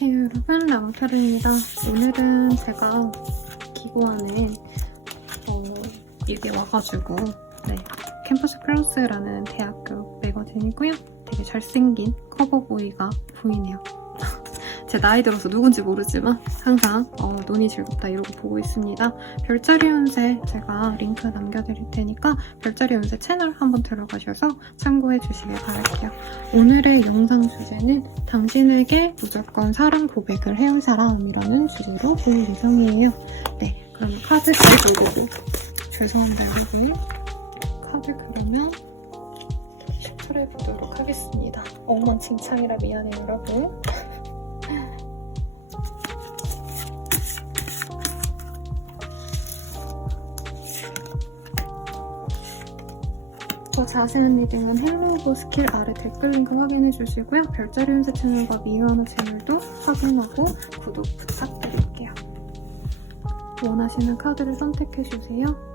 안녕하세요 여러분, 라마타르입니다. 오늘은 제가 기고안에 이게 와가지고 캠퍼스 플러스라는 대학교 매거진이고요. 되게 잘생긴 커버보이가 보이네요. 제 나이 들어서 누군지 모르지만 항상 눈이 즐겁다 이러고 보고 있습니다. 별자리 운세 제가 링크 남겨드릴 테니까 별자리 운세 채널 한번 들어가셔서 참고해 주시길 바랄게요. 오늘의 영상 주제는 당신에게 무조건 사랑 고백을 해올 사람이라는 주제로 볼 예정이에요. 네, 그러면 카드 잘 보고 죄송합니다 여러분. 카드 그러면 슈퍼해보도록 하겠습니다. 엉망진창이라 미안해요 여러분. 더 자세한 리딩은 헬로우버 스킬 아래 댓글 링크 확인해주시고요. 별자리 운세 채널과 미유하나 채널도 확인하고 구독 부탁드릴게요. 원하시는 카드를 선택해주세요.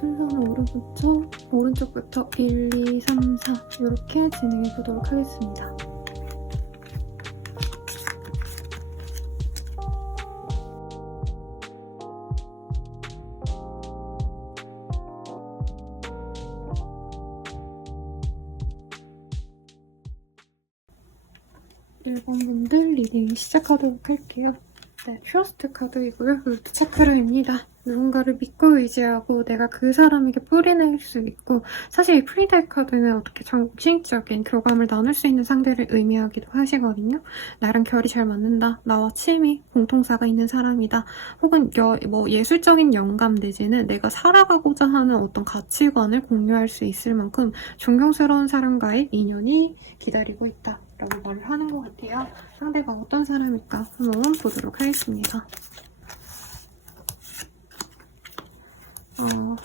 순서는 오른쪽부터 1, 2, 3, 4 이렇게 진행해 보도록 하겠습니다. (1번) 분들 리딩 시작하도록 할게요. 네, 트러스트 카드이고요. 루트 차크라입니다. 누군가를 믿고 의지하고 내가 그 사람에게 뿌리낼 수 있고, 사실 이 프리다이 카드는 어떻게 정신적인 교감을 나눌 수 있는 상대를 의미하기도 하시거든요. 나랑 결이 잘 맞는다. 나와 취미, 공통사가 있는 사람이다. 혹은 예술적인 영감 내지는 내가 살아가고자 하는 어떤 가치관을 공유할 수 있을 만큼 존경스러운 사람과의 인연이 기다리고 있다. 라고 말을 하는 것 같아요. 상대가 어떤 사람일까 한번 보도록 하겠습니다.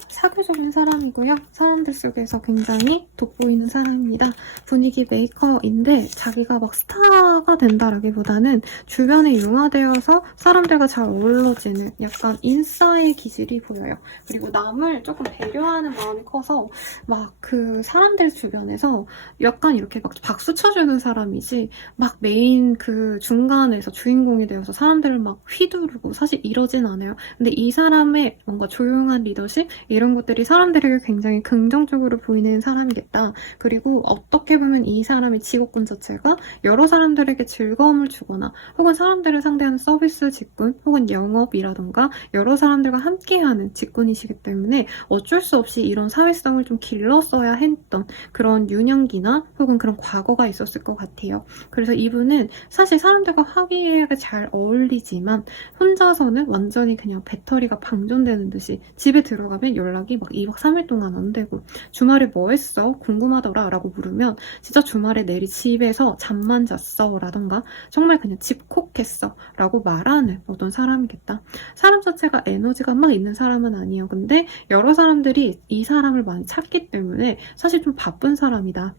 사교적인 사람이고요. 사람들 속에서 굉장히 돋보이는 사람입니다. 분위기 메이커인데 자기가 막 스타가 된다라기보다는 주변에 융화되어서 사람들과 잘 어우러지는 약간 인싸의 기질이 보여요. 그리고 남을 조금 배려하는 마음이 커서 막 그 사람들 주변에서 약간 이렇게 막 박수 쳐주는 사람이지 막 메인 그 중간에서 주인공이 되어서 사람들을 막 휘두르고 사실 이러진 않아요. 근데 이 사람의 뭔가 조용한 리더십 이런 것들이 사람들에게 굉장히 긍정적으로 보이는 사람이겠다. 그리고 어떻게 보면 이 사람의 직업군 자체가 여러 사람들에게 즐거움을 주거나 혹은 사람들을 상대하는 서비스 직군 혹은 영업이라던가 여러 사람들과 함께하는 직군이시기 때문에 어쩔 수 없이 이런 사회성을 좀 길렀어야 했던 그런 유년기나 혹은 그런 과거가 있었을 것 같아요. 그래서 이분은 사실 사람들과 화기애애하게 잘 어울리지만 혼자서는 완전히 그냥 배터리가 방전되는 듯이 집에 들어가면 연락이 막 2박 3일 동안 안 되고 주말에 뭐 했어? 궁금하더라 라고 물으면 진짜 주말에 내리 집에서 잠만 잤어 라던가 정말 그냥 집콕했어 라고 말하는 어떤 사람이겠다. 사람 자체가 에너지가 막 있는 사람은 아니에요. 근데 여러 사람들이 이 사람을 많이 찾기 때문에 사실 좀 바쁜 사람이다.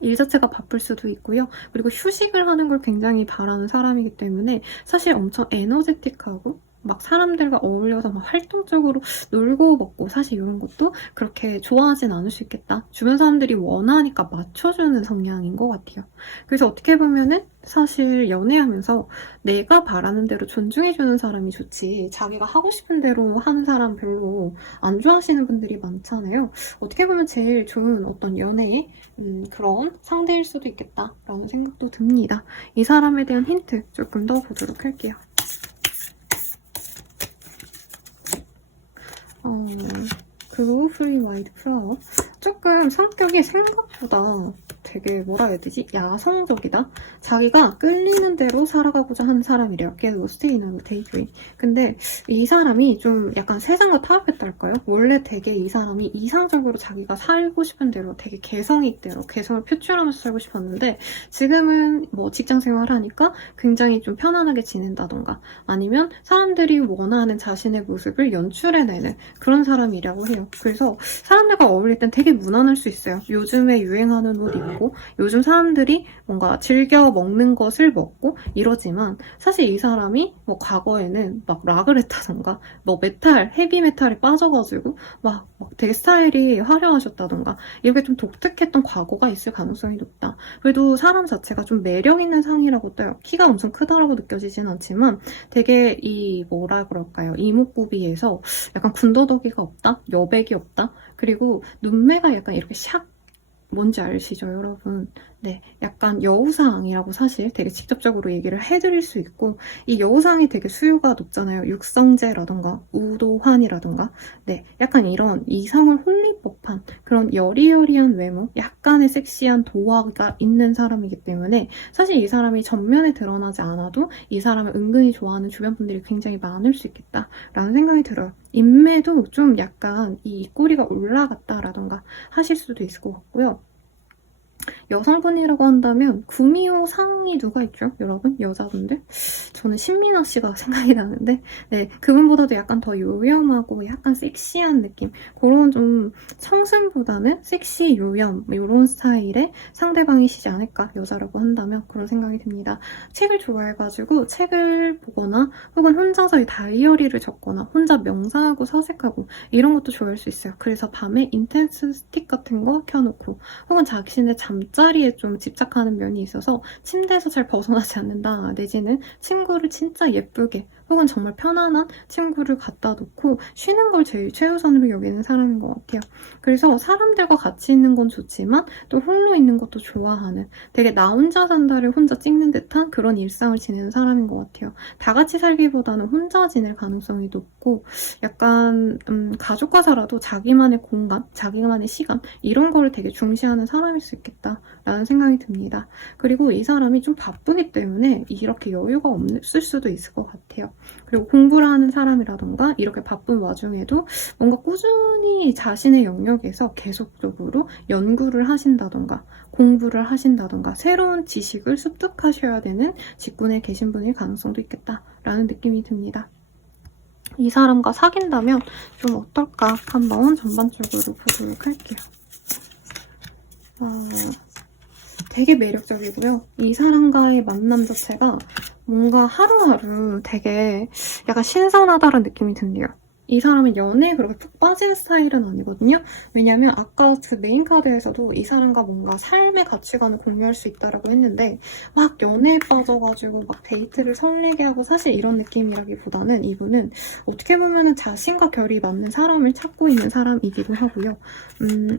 일 자체가 바쁠 수도 있고요. 그리고 휴식을 하는 걸 굉장히 바라는 사람이기 때문에 사실 엄청 에너제틱하고 막 사람들과 어울려서 막 활동적으로 놀고 먹고 사실 이런 것도 그렇게 좋아하진 않을 수 있겠다. 주변 사람들이 원하니까 맞춰주는 성향인 것 같아요. 그래서 어떻게 보면은 사실 연애하면서 내가 바라는 대로 존중해주는 사람이 좋지 자기가 하고 싶은 대로 하는 사람 별로 안 좋아하시는 분들이 많잖아요. 어떻게 보면 제일 좋은 어떤 연애의 그런 상대일 수도 있겠다라는 생각도 듭니다. 이 사람에 대한 힌트 조금 더 보도록 할게요. 글로우 프리 와이드 플라워 조금 성격이 생각보다 되게 뭐라 해야 되지? 야성적이다? 자기가 끌리는 대로 살아가고자 하는 사람이래요. Get lost in a daydream. 근데 이 사람이 좀 약간 세상과 타협했다 할까요? 원래 되게 이 사람이 이상적으로 자기가 살고 싶은 대로 되게 개성있대로 개성을 표출하면서 살고 싶었는데 지금은 뭐 직장생활을 하니까 굉장히 좀 편안하게 지낸다던가 아니면 사람들이 원하는 자신의 모습을 연출해내는 그런 사람이라고 해요. 그래서 사람들과 어울릴 땐 되게 무난할 수 있어요. 요즘에 유행하는 옷 입고 요즘 사람들이 뭔가 즐겨 먹는 것을 먹고 이러지만 사실 이 사람이 뭐 과거에는 막 락을 했다던가 뭐 메탈, 헤비 메탈에 빠져가지고 막 되게 스타일이 화려하셨다던가 이렇게 좀 독특했던 과거가 있을 가능성이 높다. 그래도 사람 자체가 좀 매력 있는 상이라고 떠요. 키가 엄청 크다라고 느껴지진 않지만 되게 이 뭐라 그럴까요? 이목구비에서 약간 군더더기가 없다? 여백이 없다? 그리고 눈매가 약간 이렇게 샥 뭔지 아시죠, 여러분? 네, 약간 여우상이라고 사실 되게 직접적으로 얘기를 해드릴 수 있고 이 여우상이 되게 수요가 높잖아요. 육성재라던가 우도환이라던가 네, 약간 이런 이성을 홀릴 법한 그런 여리여리한 외모, 약간의 섹시한 도화가 있는 사람이기 때문에 사실 이 사람이 전면에 드러나지 않아도 이 사람을 은근히 좋아하는 주변 분들이 굉장히 많을 수 있겠다라는 생각이 들어요. 인매도 좀 약간 이 입꼬리가 올라갔다라던가 하실 수도 있을 것 같고요. 여성분이라고 한다면 구미호 상이 누가 있죠? 여러분? 여자분들? 저는 신민아 씨가 생각이 나는데 네, 그분보다도 약간 더 요염하고 약간 섹시한 느낌 그런 좀 청순보다는 섹시 요염 이런 스타일의 상대방이시지 않을까 여자라고 한다면 그런 생각이 듭니다. 책을 좋아해가지고 책을 보거나 혹은 혼자서 다이어리를 적거나 혼자 명상하고 사색하고 이런 것도 좋아할 수 있어요. 그래서 밤에 인텐스 스틱 같은 거 켜놓고 혹은 자신의 잠자리에 좀 집착하는 면이 있어서 침대에서 잘 벗어나지 않는다 내지는 친구를 진짜 예쁘게 혹은 정말 편안한 친구를 갖다 놓고 쉬는 걸 제일 최우선으로 여기는 사람인 것 같아요. 그래서 사람들과 같이 있는 건 좋지만 또 홀로 있는 것도 좋아하는 되게 나 혼자 산다를 혼자 찍는 듯한 그런 일상을 지내는 사람인 것 같아요. 다 같이 살기보다는 혼자 지낼 가능성이 높고 약간 가족과 살아도 자기만의 공간, 자기만의 시간 이런 거를 되게 중시하는 사람일 수 있겠다라는 생각이 듭니다. 그리고 이 사람이 좀 바쁘기 때문에 이렇게 여유가 없을 수도 있을 것 같아요. 그리고 공부를 하는 사람이라던가 이렇게 바쁜 와중에도 뭔가 꾸준히 자신의 영역에서 계속적으로 연구를 하신다던가 공부를 하신다던가 새로운 지식을 습득하셔야 되는 직군에 계신 분일 가능성도 있겠다라는 느낌이 듭니다. 이 사람과 사귄다면 좀 어떨까 한번 전반적으로 보도록 할게요. 되게 매력적이고요. 이 사람과의 만남 자체가 뭔가 하루하루 되게 약간 신선하다는 느낌이 든대요. 이 사람은 연애에 그렇게 푹 빠지는 스타일은 아니거든요. 왜냐면 아까 그 메인 카드에서도 이 사람과 뭔가 삶의 가치관을 공유할 수 있다라고 했는데 막 연애에 빠져가지고 막 데이트를 설레게 하고 사실 이런 느낌이라기보다는 이분은 어떻게 보면은 자신과 결이 맞는 사람을 찾고 있는 사람이기도 하고요.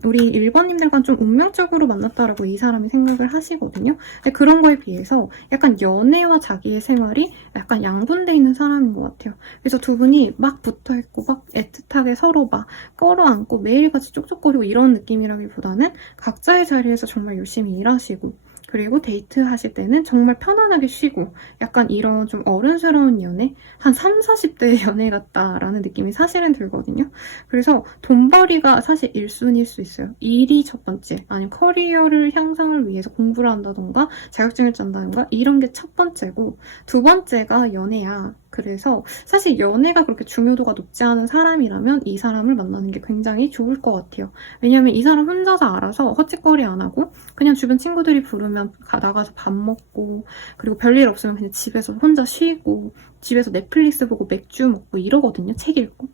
우리 1번님들과는 좀 운명적으로 만났다라고 이 사람이 생각을 하시거든요. 근데 그런 거에 비해서 약간 연애와 자기의 생활이 약간 양분돼 있는 사람인 것 같아요. 그래서 두 분이 막 붙어있고 막 애틋하게 서로 막 끌어안고 매일같이 쪽쪽거리고 이런 느낌이라기보다는 각자의 자리에서 정말 열심히 일하시고 그리고 데이트하실 때는 정말 편안하게 쉬고 약간 이런 좀 어른스러운 연애? 한 30, 40대의 연애 같다라는 느낌이 사실은 들거든요. 그래서 돈벌이가 사실 1순위일 수 있어요. 일이 첫 번째, 아니면 커리어를 향상을 위해서 공부를 한다던가 자격증을 딴다던가 이런 게 첫 번째고 두 번째가 연애야. 그래서 사실 연애가 그렇게 중요도가 높지 않은 사람이라면 이 사람을 만나는 게 굉장히 좋을 것 같아요. 왜냐면 이 사람 혼자서 알아서 헛짓거리 안 하고 그냥 주변 친구들이 부르면 나가서 밥 먹고 그리고 별일 없으면 그냥 집에서 혼자 쉬고 집에서 넷플릭스 보고 맥주 먹고 이러거든요. 책 읽고.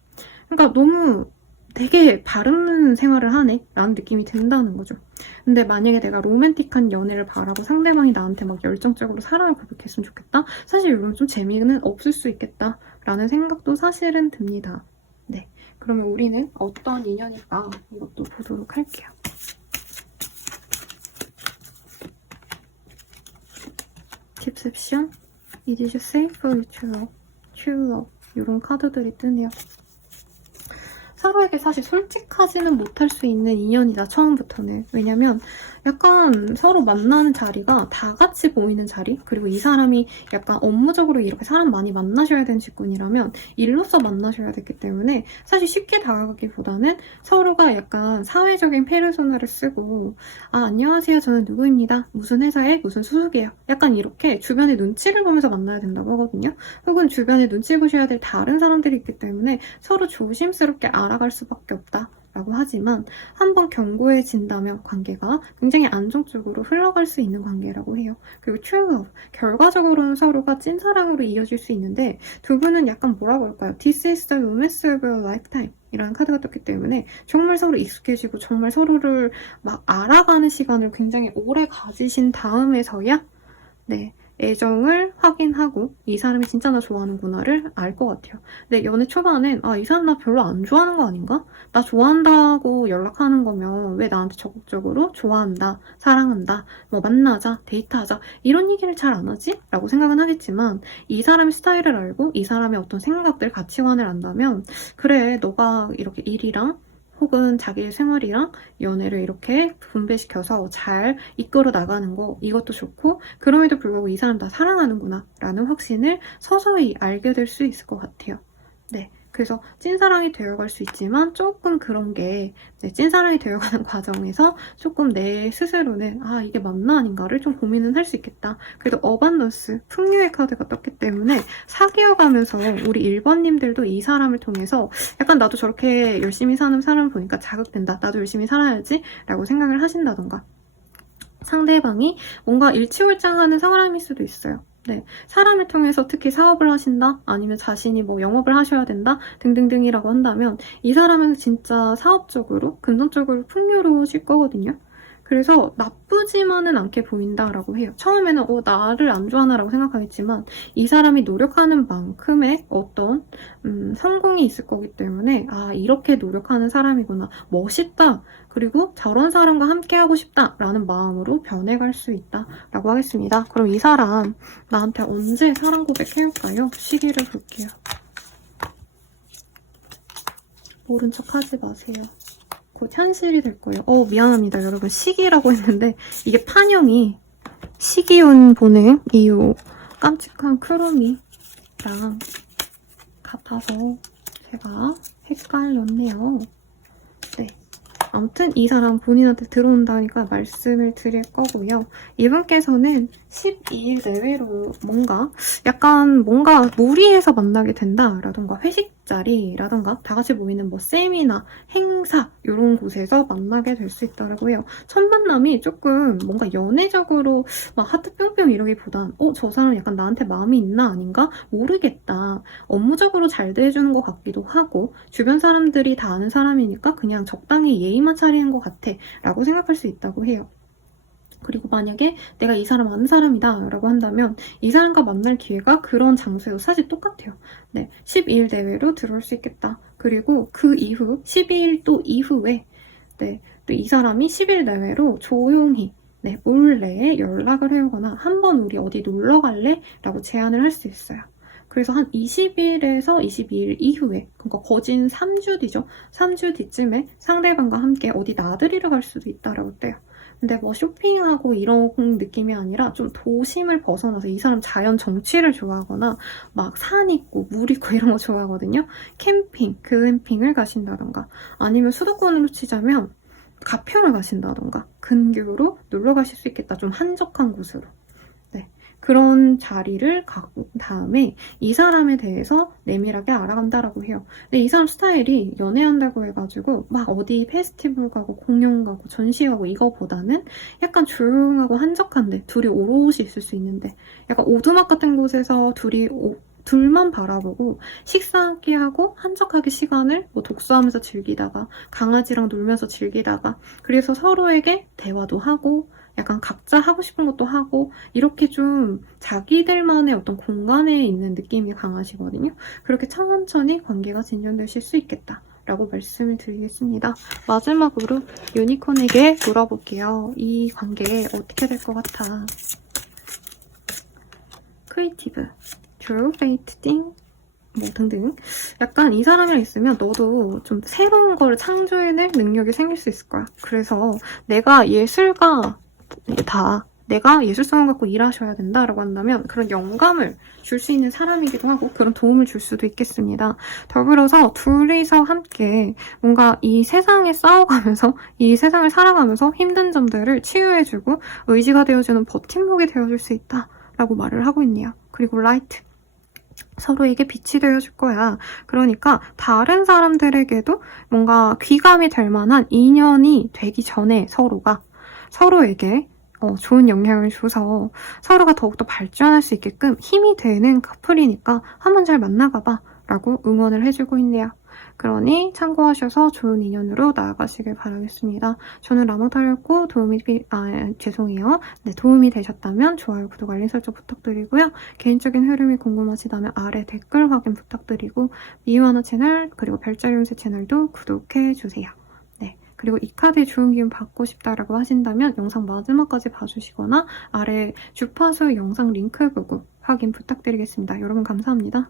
그러니까 너무 되게 바른 생활을 하네 라는 느낌이 든다는 거죠. 근데 만약에 내가 로맨틱한 연애를 바라고 상대방이 나한테 막 열정적으로 사랑을 고백했으면 좋겠다? 사실 이러면 좀 재미는 없을 수 있겠다 라는 생각도 사실은 듭니다. 네, 그러면 우리는 어떤 인연일까 이것도 보도록 할게요. 딥셉션, It is safe for you to love, true love 이런 카드들이 뜨네요. 서로에게 사실 솔직하지는 못할 수 있는 인연이다, 처음부터는. 왜냐면 약간 서로 만나는 자리가 다 같이 보이는 자리? 그리고 이 사람이 약간 업무적으로 이렇게 사람 많이 만나셔야 되는 직군이라면 일로서 만나셔야 되기 때문에 사실 쉽게 다가가기보다는 서로가 약간 사회적인 페르소나를 쓰고 안녕하세요, 저는 누구입니다. 무슨 회사에 무슨 수속이에요. 약간 이렇게 주변의 눈치를 보면서 만나야 된다고 하거든요. 혹은 주변에 눈치 보셔야 될 다른 사람들이 있기 때문에 서로 조심스럽게 알아갈 수밖에 없다. 라고 하지만 한번 견고해진다면 관계가 굉장히 안정적으로 흘러갈 수 있는 관계라고 해요. 그리고 true love, 결과적으로는 서로가 찐사랑으로 이어질 수 있는데 두 분은 약간 뭐라고 할까요? This is the romance of a lifetime 이라는 카드가 떴기 때문에 정말 서로 익숙해지고 정말 서로를 막 알아가는 시간을 굉장히 오래 가지신 다음에서야 네, 애정을 확인하고 이 사람이 진짜 나 좋아하는구나를 알 것 같아요. 근데 연애 초반엔 이 사람 나 별로 안 좋아하는 거 아닌가? 나 좋아한다고 연락하는 거면 왜 나한테 적극적으로 좋아한다, 사랑한다, 뭐 만나자, 데이트하자 이런 얘기를 잘 안 하지? 라고 생각은 하겠지만 이 사람의 스타일을 알고 이 사람의 어떤 생각들, 가치관을 안다면 그래, 너가 이렇게 일이랑 혹은 자기의 생활이랑 연애를 이렇게 분배시켜서 잘 이끌어 나가는 거 이것도 좋고 그럼에도 불구하고 이 사람 다 사랑하는구나 라는 확신을 서서히 알게 될 수 있을 것 같아요. 네, 그래서 찐사랑이 되어갈 수 있지만 조금 그런 게 이제 찐사랑이 되어가는 과정에서 조금 내 스스로는 이게 맞나 아닌가를 좀 고민은 할 수 있겠다. 그래도 어반던스, 풍요의 카드가 떴기 때문에 사귀어가면서 우리 1번님들도 이 사람을 통해서 약간 나도 저렇게 열심히 사는 사람을 보니까 자극된다. 나도 열심히 살아야지 라고 생각을 하신다던가, 상대방이 뭔가 일치월장하는 사람일 수도 있어요. 네, 사람을 통해서 특히 사업을 하신다? 아니면 자신이 뭐 영업을 하셔야 된다? 등등등이라고 한다면 이 사람은 진짜 사업적으로, 금전적으로 풍요로우실 거거든요. 그래서 나쁘지만은 않게 보인다라고 해요. 처음에는 나를 안 좋아하나라고 생각하겠지만 이 사람이 노력하는 만큼의 어떤 성공이 있을 거기 때문에 이렇게 노력하는 사람이구나, 멋있다, 그리고 저런 사람과 함께하고 싶다라는 마음으로 변해갈 수 있다라고 하겠습니다. 그럼 이 사람 나한테 언제 사랑 고백해올까요? 시기를 볼게요. 모른 척 하지 마세요. 곧 현실이 될 거예요. 미안합니다, 여러분. 시기라고 했는데 이게 판형이 시기운 보는 이 깜찍한 크로미랑 같아서 제가 헷갈렸네요. 네. 아무튼 이 사람 본인한테 들어온다니까 말씀을 드릴 거고요. 이분께서는 12일 내외로 뭔가 무리해서 만나게 된다라던가, 회식 자리라던가 다 같이 모이는 뭐 세미나, 행사 이런 곳에서 만나게 될 수 있다고 해요. 첫 만남이 조금 뭔가 연애적으로 막 하트 뿅뿅 이러기보단 저 사람 약간 나한테 마음이 있나 아닌가 모르겠다. 업무적으로 잘 대해주는 것 같기도 하고 주변 사람들이 다 아는 사람이니까 그냥 적당히 예의만 차리는 것 같아 라고 생각할 수 있다고 해요. 그리고 만약에 내가 이 사람 아는 사람이다 라고 한다면 이 사람과 만날 기회가 그런 장소에도 사실 똑같아요. 네, 12일 내외로 들어올 수 있겠다. 그리고 그 이후 12일 또 이후에 네, 또 이 사람이 10일 내외로 조용히 몰래 연락을 해오거나 한번 우리 어디 놀러 갈래? 라고 제안을 할 수 있어요. 그래서 한 20일에서 22일 이후에, 그러니까 거진 3주 뒤죠. 3주 뒤쯤에 상대방과 함께 어디 나들이를 갈 수도 있다라고 해요. 근데 뭐 쇼핑하고 이런 느낌이 아니라 좀 도심을 벗어나서, 이 사람 자연 정취를 좋아하거나 막 산 있고 물 있고 이런 거 좋아하거든요. 캠핑, 글램핑을 가신다던가, 아니면 수도권으로 치자면 가평을 가신다던가 근교로 놀러 가실 수 있겠다. 좀 한적한 곳으로. 네, 그런 자리를 간 다음에 이 사람에 대해서 내밀하게 알아간다라고 해요. 근데 이 사람 스타일이 연애한다고 해가지고 막 어디 페스티벌 가고 공연 가고 전시 가고 이거보다는 약간 조용하고 한적한데, 둘이 오롯이 있을 수 있는데, 약간 오두막 같은 곳에서 둘만 바라보고 식사 함께 하고 한적하게 시간을 뭐 독서하면서 즐기다가 강아지랑 놀면서 즐기다가, 그래서 서로에게 대화도 하고 약간 각자 하고 싶은 것도 하고 이렇게 좀 자기들만의 어떤 공간에 있는 느낌이 강하시거든요. 그렇게 천천히 관계가 진전되실 수 있겠다 라고 말씀을 드리겠습니다. 마지막으로 유니콘에게 물어볼게요. 이 관계 어떻게 될 것 같아? 크리에이티브, true, fate, thing, 뭐 등등. 약간 이 사람이랑 있으면 너도 좀 새로운 걸 창조해낼 능력이 생길 수 있을 거야. 그래서 내가 예술성을 갖고 일하셔야 된다라고 한다면 그런 영감을 줄 수 있는 사람이기도 하고 그런 도움을 줄 수도 있겠습니다. 더불어서 둘이서 함께 뭔가 이 세상에 싸워가면서, 이 세상을 살아가면서 힘든 점들을 치유해주고 의지가 되어주는 버팀목이 되어줄 수 있다라고 말을 하고 있네요. 그리고 라이트, 서로에게 빛이 되어줄 거야. 그러니까 다른 사람들에게도 뭔가 귀감이 될 만한 인연이 되기 전에 서로에게 좋은 영향을 줘서 서로가 더욱더 발전할 수 있게끔 힘이 되는 커플이니까 한번 잘 만나가봐 라고 응원을 해주고 있네요. 그러니 참고하셔서 좋은 인연으로 나아가시길 바라겠습니다. 저는 라모타였고 죄송해요. 네, 도움이 되셨다면 좋아요, 구독, 알림 설정 부탁드리고요. 개인적인 흐름이 궁금하시다면 아래 댓글 확인 부탁드리고 미유하나 채널 그리고 별자리 운세 채널도 구독해주세요. 그리고 이 카드의 좋은 기운 받고 싶다라고 하신다면 영상 마지막까지 봐주시거나 아래 주파수 영상 링크 보고 확인 부탁드리겠습니다. 여러분 감사합니다.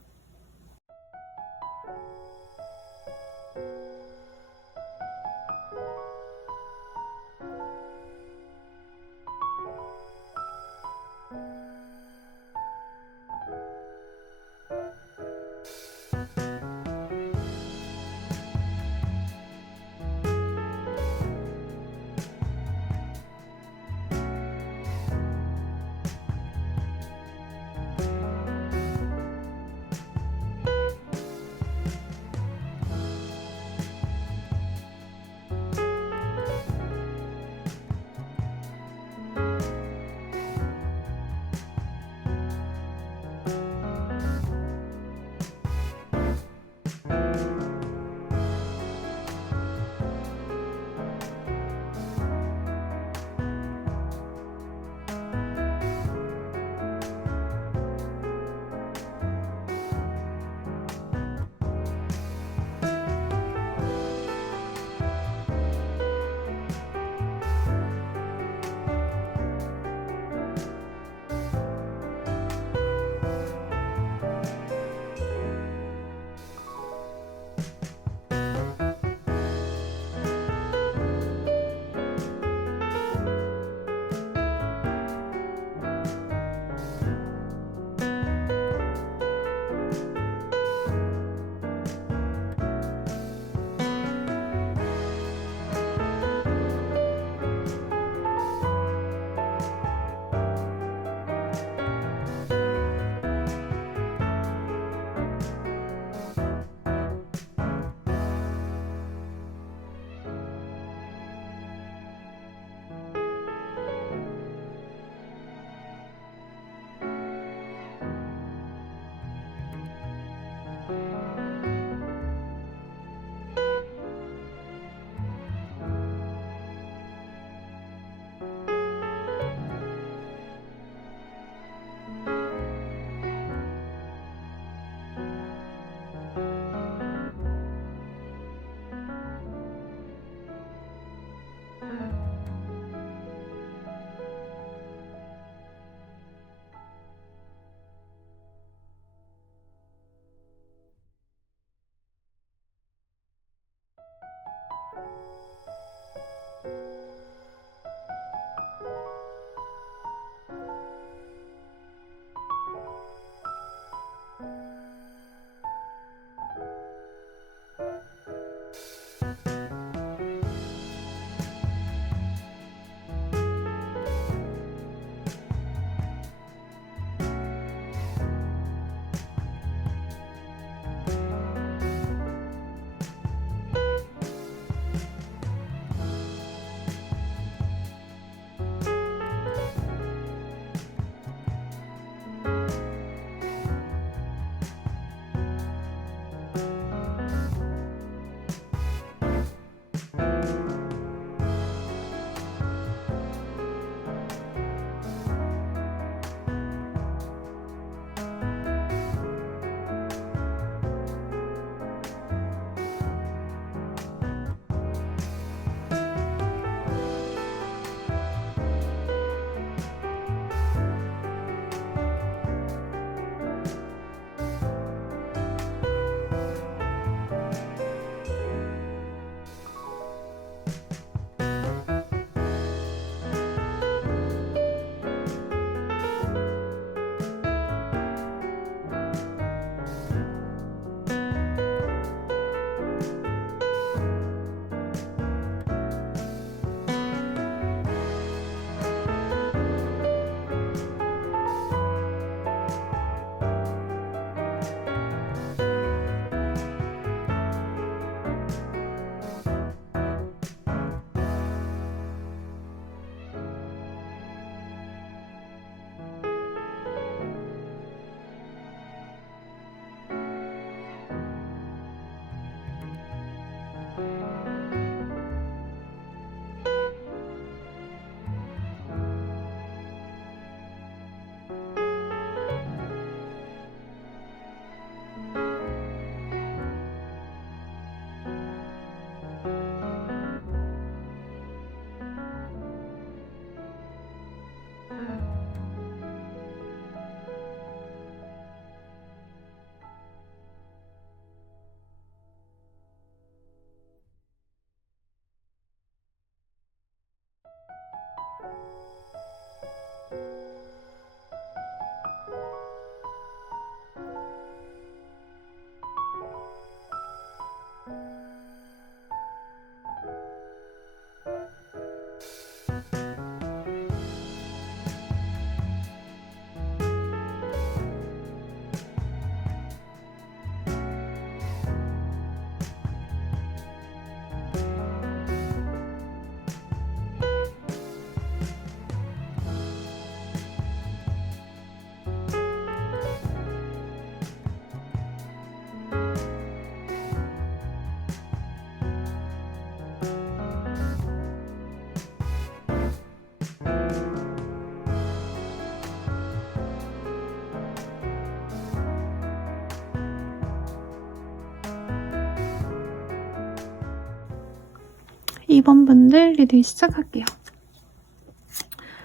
2번 분들 리딩 시작할게요.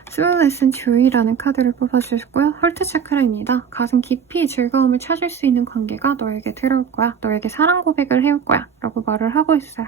스물레슨 주의라는 카드를 뽑아주셨고요. 헐트 차크라입니다. 가슴 깊이 즐거움을 찾을 수 있는 관계가 너에게 들어올 거야. 너에게 사랑 고백을 해올 거야. 라고 말을 하고 있어요.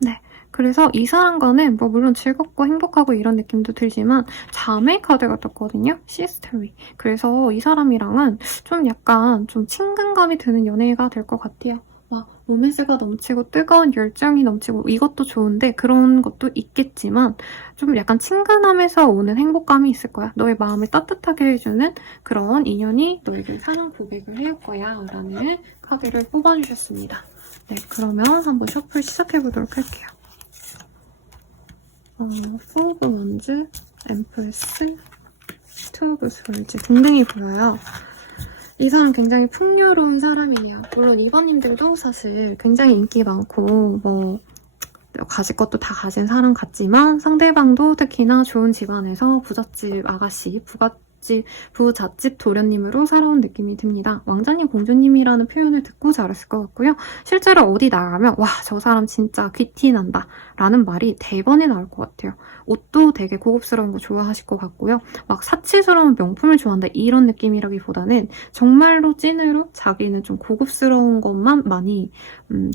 네. 그래서 이 사람과는 뭐 물론 즐겁고 행복하고 이런 느낌도 들지만 자매 카드가 떴거든요. 시스터리. 그래서 이 사람이랑은 좀 약간 좀 친근감이 드는 연애가 될 것 같아요. 막 로맨스가 넘치고 뜨거운 열정이 넘치고 이것도 좋은데 그런 것도 있겠지만 좀 약간 친근함에서 오는 행복감이 있을 거야. 너의 마음을 따뜻하게 해주는 그런 인연이 너에게 사랑 고백을 해올 거야 라는 카드를 뽑아주셨습니다. 네, 그러면 한번 셔플 시작해보도록 할게요. 포 오브 원즈, 엠프레스, 투 오브 스월즈 등등이 보여요. 이 사람 굉장히 풍요로운 사람이에요. 물론 2번님들도 사실 굉장히 인기 많고 뭐 가질 것도 다 가진 사람 같지만 상대방도 특히나 좋은 집안에서 부잣집 아가씨, 부잣집 도련님으로 살아온 느낌이 듭니다. 왕자님, 공주님이라는 표현을 듣고 자랐을 것 같고요. 실제로 어디 나가면 와, 저 사람 진짜 귀티 난다 라는 말이 대번에 나올 것 같아요. 옷도 되게 고급스러운 거 좋아하실 것 같고요. 막 사치스러운 명품을 좋아한다 이런 느낌이라기보다는 정말로 찐으로 자기는 좀 고급스러운 것만 많이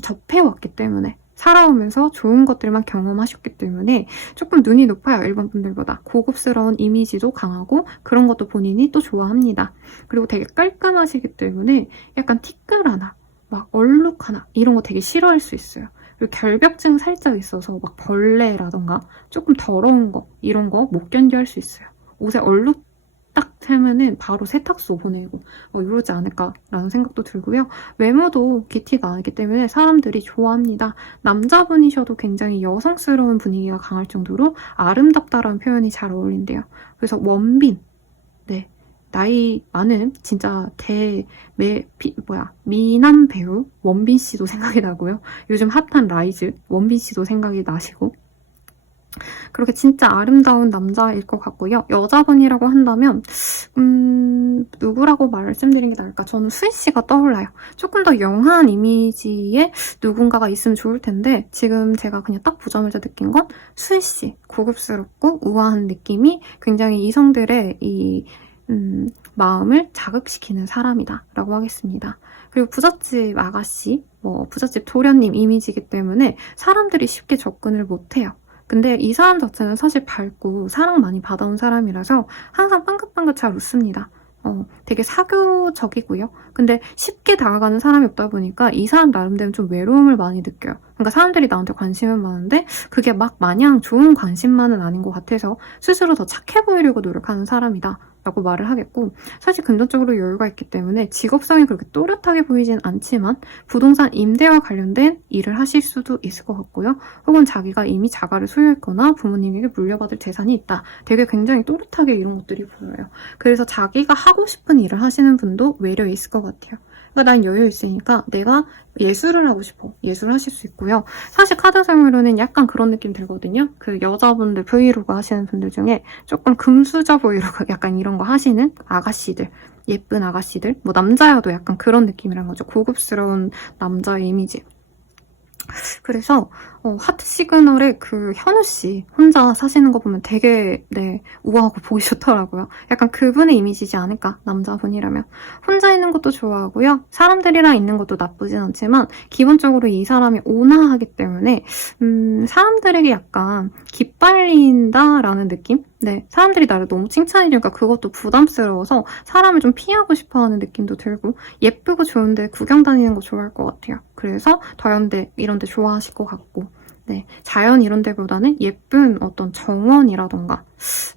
접해왔기 때문에 살아오면서 좋은 것들만 경험하셨기 때문에 조금 눈이 높아요. 일반 분들보다. 고급스러운 이미지도 강하고 그런 것도 본인이 또 좋아합니다. 그리고 되게 깔끔하시기 때문에 약간 티끌 하나, 막 얼룩 하나 이런 거 되게 싫어할 수 있어요. 그리고 결벽증 살짝 있어서 막 벌레라던가 조금 더러운 거 이런 거 못 견뎌할 수 있어요. 옷에 얼룩 딱 하면은 바로 세탁소 보내고 이러지 않을까라는 생각도 들고요. 외모도 귀티가 아니기 때문에 사람들이 좋아합니다. 남자분이셔도 굉장히 여성스러운 분위기가 강할 정도로 아름답다라는 표현이 잘 어울린대요. 그래서 원빈, 네, 나이 많은 진짜 미남 배우 원빈 씨도 생각이 나고요. 요즘 핫한 라이즈 원빈 씨도 생각이 나시고 그렇게 진짜 아름다운 남자일 것 같고요. 여자분이라고 한다면 누구라고 말씀드리는 게 나을까? 저는 수희 씨가 떠올라요. 조금 더 영한 이미지의 누군가가 있으면 좋을 텐데 지금 제가 그냥 딱 보자마자 느낀 건 수희 씨. 고급스럽고 우아한 느낌이 굉장히 이성들의 이 마음을 자극시키는 사람이다 라고 하겠습니다. 그리고 부잣집 아가씨, 부잣집 도련님 이미지이기 때문에 사람들이 쉽게 접근을 못해요. 근데 이 사람 자체는 사실 밝고 사랑 많이 받아온 사람이라서 항상 빵긋빵긋 잘 웃습니다. 되게 사교적이고요. 근데 쉽게 다가가는 사람이 없다 보니까 이 사람 나름대로 좀 외로움을 많이 느껴요. 그러니까 사람들이 나한테 관심은 많은데 그게 막 마냥 좋은 관심만은 아닌 것 같아서 스스로 더 착해 보이려고 노력하는 사람이다. 라고 말을 하겠고 사실 금전적으로 여유가 있기 때문에 직업성이 그렇게 또렷하게 보이진 않지만 부동산 임대와 관련된 일을 하실 수도 있을 것 같고요. 혹은 자기가 이미 자가를 소유했거나 부모님에게 물려받을 재산이 있다. 되게 굉장히 또렷하게 이런 것들이 보여요. 그래서 자기가 하고 싶은 일을 하시는 분도 외려 있을 것 같아요. 그러니까 난 여유 있으니까 내가 예술을 하고 싶어. 예술을 하실 수 있고요. 사실 카드상으로는 약간 그런 느낌 들거든요. 그 여자분들 브이로그 하시는 분들 중에 조금 금수저 브이로그 약간 이런 거 하시는 아가씨들, 예쁜 아가씨들, 남자여도 약간 그런 느낌이란 거죠. 고급스러운 남자의 이미지. 그래서 하트 시그널에 그 현우 씨 혼자 사시는 거 보면 되게 우아하고 보기 좋더라고요. 약간 그분의 이미지지 않을까, 남자분이라면. 혼자 있는 것도 좋아하고요. 사람들이랑 있는 것도 나쁘진 않지만 기본적으로 이 사람이 온화하기 때문에 사람들에게 약간 기빨린다라는 느낌? 네, 사람들이 나를 너무 칭찬해주니까 그것도 부담스러워서 사람을 좀 피하고 싶어하는 느낌도 들고, 예쁘고 좋은데 구경 다니는 거 좋아할 것 같아요. 그래서 더현대 이런 데 좋아하실 것 같고, 네, 자연 이런 데보다는 예쁜 어떤 정원이라던가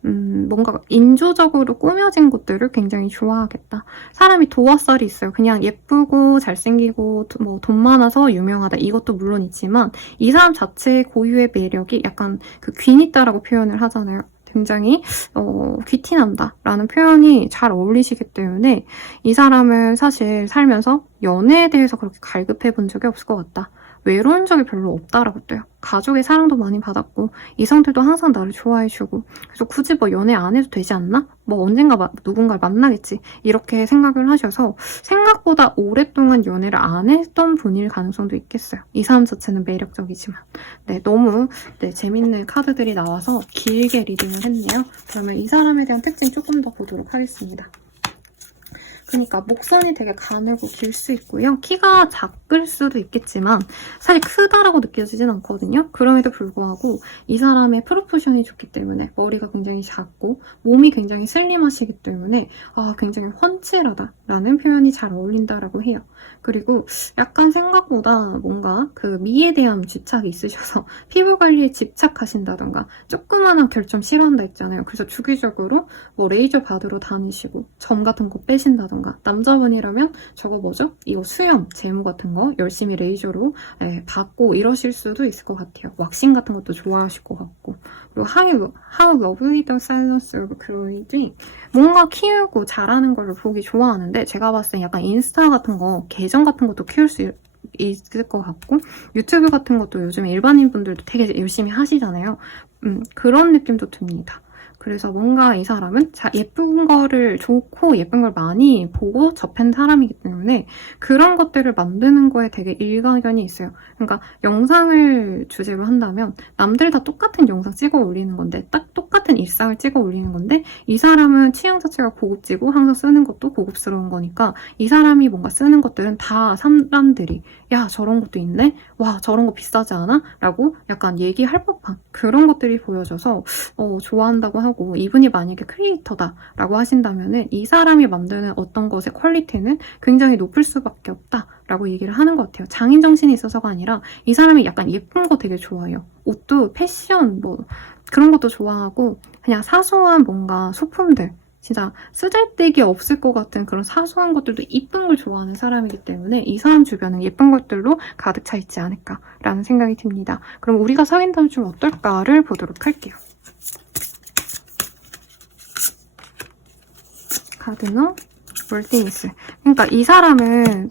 뭔가 인조적으로 꾸며진 곳들을 굉장히 좋아하겠다. 사람이 도화살이 있어요. 그냥 예쁘고 잘생기고 뭐 돈 많아서 유명하다, 이것도 물론 있지만 이 사람 자체의 고유의 매력이 약간 그 귀있다라고 표현을 하잖아요. 굉장히 귀티난다 라는 표현이 잘 어울리시기 때문에 이 사람은 사실 살면서 연애에 대해서 그렇게 갈급해 본 적이 없을 것 같다. 외로운 적이 별로 없다라고 떠요. 가족의 사랑도 많이 받았고 이성들도 항상 나를 좋아해주고, 그래서 굳이 뭐 연애 안 해도 되지 않나? 뭐 언젠가 누군가를 만나겠지, 이렇게 생각을 하셔서 생각보다 오랫동안 연애를 안 했던 분일 가능성도 있겠어요. 이 사람 자체는 매력적이지만. 네, 너무 재밌는 카드들이 나와서 길게 리딩을 했네요. 그러면 이 사람에 대한 특징 조금 더 보도록 하겠습니다. 그러니까 목선이 되게 가늘고 길 수 있고요. 키가 작을 수도 있겠지만 사실 크다라고 느껴지진 않거든요. 그럼에도 불구하고 이 사람의 프로포션이 좋기 때문에 머리가 굉장히 작고 몸이 굉장히 슬림하시기 때문에 굉장히 훤칠하다라는 표현이 잘 어울린다라고 해요. 그리고 약간 생각보다 뭔가 그 미에 대한 집착이 있으셔서 피부 관리에 집착하신다던가 조그마한 결점 싫어한다 했잖아요. 그래서 주기적으로 뭐 레이저 받으러 다니시고 점 같은 거 빼신다던가, 남자분이라면 저거 뭐죠? 이거 수염, 제모 같은 거 열심히 레이저로 받고 이러실 수도 있을 것 같아요. 왁싱 같은 것도 좋아하실 것 같고. 그리고 How lovely the silence of cruelty, 뭔가 키우고 잘하는 걸 보기 좋아하는데 제가 봤을 땐 약간 인스타 같은 거, 계정 같은 것도 키울 수 있을 것 같고, 유튜브 같은 것도 요즘 일반인 분들도 되게 열심히 하시잖아요. 그런 느낌도 듭니다. 그래서 뭔가 이 사람은 예쁜 거를 좋고 예쁜 걸 많이 보고 접한 사람이기 때문에 그런 것들을 만드는 거에 되게 일가견이 있어요. 그러니까 영상을 주제로 한다면 남들 다 똑같은 영상 찍어 올리는 건데, 딱 똑같은 일상을 찍어 올리는 건데, 이 사람은 취향 자체가 고급지고 항상 쓰는 것도 고급스러운 거니까 이 사람이 뭔가 쓰는 것들은 다 사람들이 야, 저런 것도 있네? 와, 저런 거 비싸지 않아? 라고 약간 얘기할 법한 그런 것들이 보여져서 좋아한다고 하고, 이분이 만약에 크리에이터다 라고 하신다면은 이 사람이 만드는 어떤 것의 퀄리티는 굉장히 높을 수밖에 없다 라고 얘기를 하는 것 같아요. 장인 정신이 있어서가 아니라 이 사람이 약간 예쁜 거 되게 좋아해요. 옷도 패션 뭐 그런 것도 좋아하고, 그냥 사소한 뭔가 소품들, 진짜 쓰잘데기 없을 것 같은 그런 사소한 것들도 이쁜 걸 좋아하는 사람이기 때문에 이 사람 주변은 예쁜 것들로 가득 차 있지 않을까라는 생각이 듭니다. 그럼 우리가 사귄다면 좀 어떨까를 보도록 할게요. 카드노 월딩스. 그러니까 이 사람은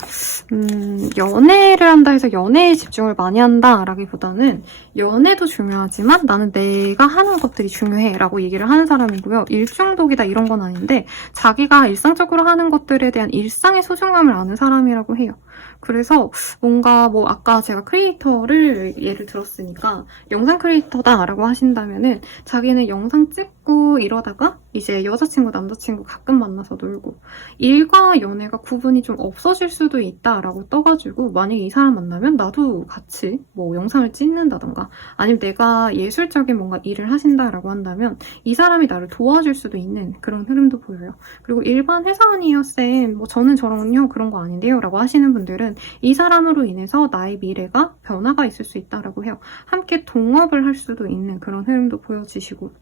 연애를 한다 해서 연애에 집중을 많이 한다라기보다는 연애도 중요하지만 나는 내가 하는 것들이 중요해 라고 얘기를 하는 사람이고요. 일중독이다 이런 건 아닌데 자기가 일상적으로 하는 것들에 대한 일상의 소중함을 아는 사람이라고 해요. 그래서 뭔가 뭐 아까 제가 크리에이터를 예를 들었으니까 영상 크리에이터다라고 하신다면은 자기는 영상 찍고 이러다가 이제 여자친구, 남자친구 가끔 만나서 놀고 일과 연애가 구분이 좀 없어질 수도 있다라고 떠가지고, 만약에 이 사람 만나면 나도 같이 뭐 영상을 찍는다던가 아니면 내가 예술적인 뭔가 일을 하신다라고 한다면 이 사람이 나를 도와줄 수도 있는 그런 흐름도 보여요. 그리고 일반 회사원이요 쌤, 뭐 저는 저런요 그런 거 아닌데요 라고 하시는 분들은 이 사람으로 인해서 나의 미래가 변화가 있을 수 있다라고 해요. 함께 동업을 할 수도 있는 그런 흐름도 보여지시고,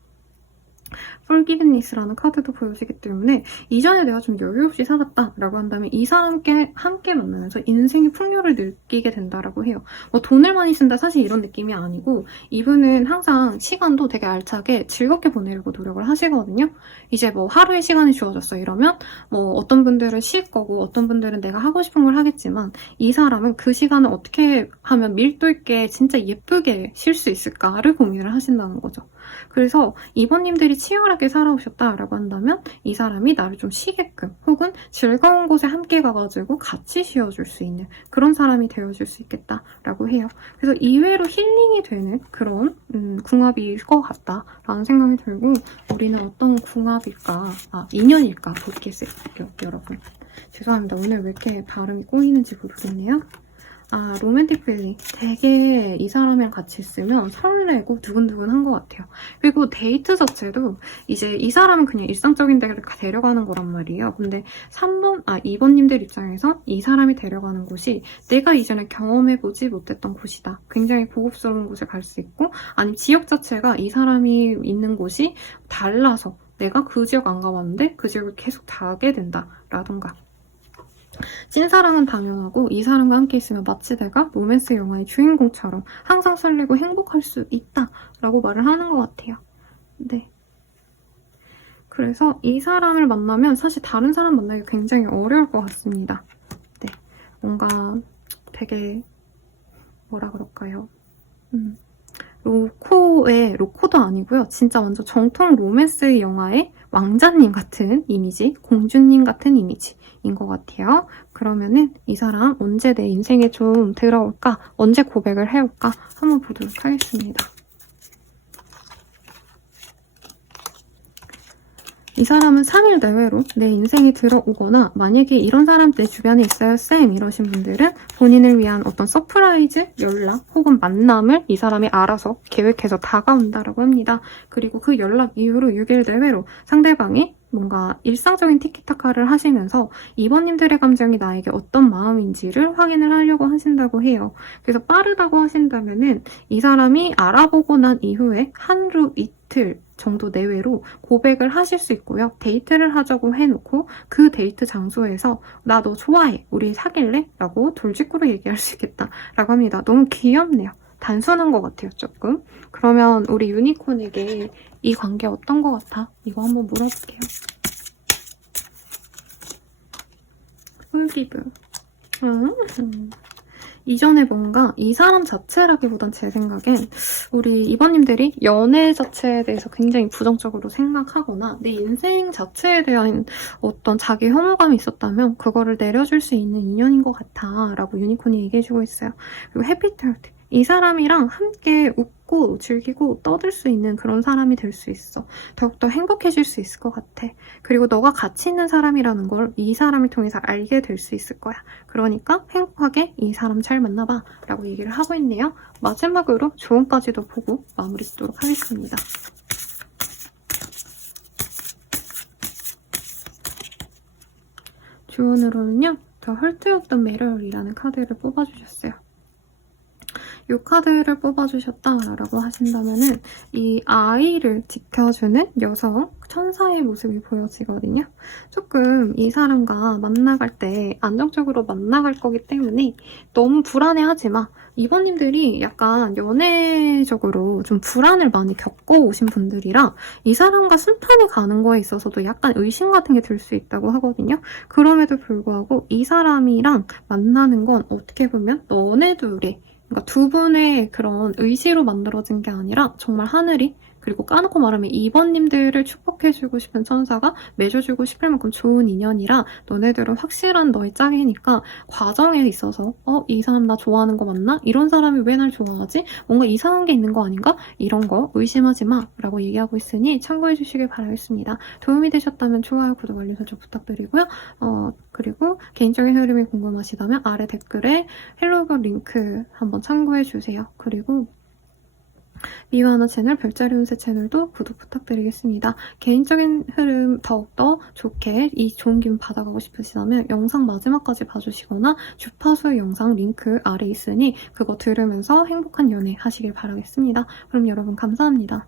Forgiveness라는 카드도 보여지기 때문에 이전에 내가 좀 여유 없이 살았다라고 한다면 이 사람께 함께 만나면서 인생의 풍요를 느끼게 된다라고 해요. 뭐 돈을 많이 쓴다 사실 이런 느낌이 아니고, 이분은 항상 시간도 되게 알차게 즐겁게 보내려고 노력을 하시거든요. 이제 뭐 하루의 시간이 주어졌어 이러면 뭐 어떤 분들은 쉴 거고 어떤 분들은 내가 하고 싶은 걸 하겠지만, 이 사람은 그 시간을 어떻게 하면 밀도 있게 진짜 예쁘게 쉴 수 있을까를 고민을 하신다는 거죠. 그래서 이번님들이 치열하게 살아오셨다라고 한다면 이 사람이 나를 좀 쉬게끔 혹은 즐거운 곳에 함께 가가지고 같이 쉬어줄 수 있는 그런 사람이 되어줄 수 있겠다라고 해요. 그래서 이외로 힐링이 되는 그런 궁합일 것 같다라는 생각이 들고 우리는 어떤 궁합일까? 인연일까 보겠어요, 여러분. 죄송합니다. 오늘 왜 이렇게 발음이 꼬이는지 모르겠네요. 로맨틱 필링. 되게 이 사람이랑 같이 있으면 설레고 두근두근한 것 같아요. 그리고 데이트 자체도 이제 이 사람은 그냥 일상적인 데를 데려가는 거란 말이에요. 근데 2번님들 입장에서 이 사람이 데려가는 곳이 내가 이전에 경험해보지 못했던 곳이다. 굉장히 고급스러운 곳에 갈 수 있고 아니면 지역 자체가 이 사람이 있는 곳이 달라서 내가 그 지역 안 가봤는데 그 지역을 계속 가게 된다라던가 찐사랑은 당연하고 이 사람과 함께 있으면 마치 내가 로맨스 영화의 주인공처럼 항상 설레고 행복할 수 있다라고 말을 하는 것 같아요. 네. 그래서 이 사람을 만나면 사실 다른 사람 만나기 굉장히 어려울 것 같습니다. 네. 뭔가 되게 뭐라 그럴까요? 로코도 아니고요. 진짜 완전 정통 로맨스 영화의 왕자님 같은 이미지, 공주님 같은 이미지인 것 같아요. 그러면은 이 사람 언제 내 인생에 좀 들어올까? 언제 고백을 해올까? 한번 보도록 하겠습니다. 이 사람은 3일 내외로 내 인생에 들어오거나 만약에 이런 사람 내 주변에 있어요 쌤 이러신 분들은 본인을 위한 어떤 서프라이즈, 연락 혹은 만남을 이 사람이 알아서 계획해서 다가온다라고 합니다. 그리고 그 연락 이후로 6일 내외로 상대방이 뭔가 일상적인 티키타카를 하시면서 이번님들의 감정이 나에게 어떤 마음인지를 확인을 하려고 하신다고 해요. 그래서 빠르다고 하신다면은 이 사람이 알아보고 난 이후에 하루 이틀 정도 내외로 고백을 하실 수 있고요. 데이트를 하자고 해놓고 그 데이트 장소에서 나 너 좋아해. 우리 사귈래? 라고 돌직구로 얘기할 수 있겠다라고 합니다. 너무 귀엽네요. 단순한 것 같아요, 조금. 그러면 우리 유니콘에게 이 관계 어떤 것 같아? 이거 한번 물어볼게요. 꿀기브. 이전에 뭔가 이 사람 자체라기보단 제 생각엔 우리 이번님들이 연애 자체에 대해서 굉장히 부정적으로 생각하거나 내 인생 자체에 대한 어떤 자기 혐오감이 있었다면 그거를 내려줄 수 있는 인연인 것 같아 라고 유니콘이 얘기해주고 있어요. 그리고 해피타이트. 이 사람이랑 함께 웃고 즐기고 떠들 수 있는 그런 사람이 될 수 있어. 더욱더 행복해질 수 있을 것 같아. 그리고 너가 가치 있는 사람이라는 걸 이 사람을 통해서 알게 될 수 있을 거야. 그러니까 행복하게 이 사람 잘 만나봐 라고 얘기를 하고 있네요. 마지막으로 조언까지도 보고 마무리 짓도록 하겠습니다. 조언으로는요. 더 헐트였던 매럴이라는 카드를 뽑아주셨어요. 이 카드를 뽑아주셨다라고 하신다면은 이 아이를 지켜주는 여성 천사의 모습이 보여지거든요. 조금 이 사람과 만나갈 때 안정적으로 만나갈 거기 때문에 너무 불안해하지 마. 이번님들이 약간 연애적으로 좀 불안을 많이 겪어오신 분들이라 이 사람과 순탄히 가는 거에 있어서도 약간 의심 같은 게 들 수 있다고 하거든요. 그럼에도 불구하고 이 사람이랑 만나는 건 어떻게 보면 너네 둘의 그러니까 두 분의 그런 의지로 만들어진 게 아니라 정말 하늘이 그리고 까놓고 말하면 2번님들을 축복해주고 싶은 천사가 맺어주고 싶을 만큼 좋은 인연이라 너네들은 확실한 너의 짝이니까 과정에 있어서 이 사람 나 좋아하는 거 맞나? 이런 사람이 왜 날 좋아하지? 뭔가 이상한 게 있는 거 아닌가? 이런 거 의심하지 마 라고 얘기하고 있으니 참고해 주시길 바라겠습니다. 도움이 되셨다면 좋아요, 구독, 알림 설정 부탁드리고요. 그리고 개인적인 흐름이 궁금하시다면 아래 댓글에 헬로그 링크 한번 참고해 주세요. 그리고 미화나 채널, 별자리 운세 채널도 구독 부탁드리겠습니다. 개인적인 흐름 더욱더 좋게 이 좋은 기분 받아가고 싶으시다면 영상 마지막까지 봐주시거나 주파수 영상 링크 아래 있으니 그거 들으면서 행복한 연애 하시길 바라겠습니다. 그럼 여러분 감사합니다.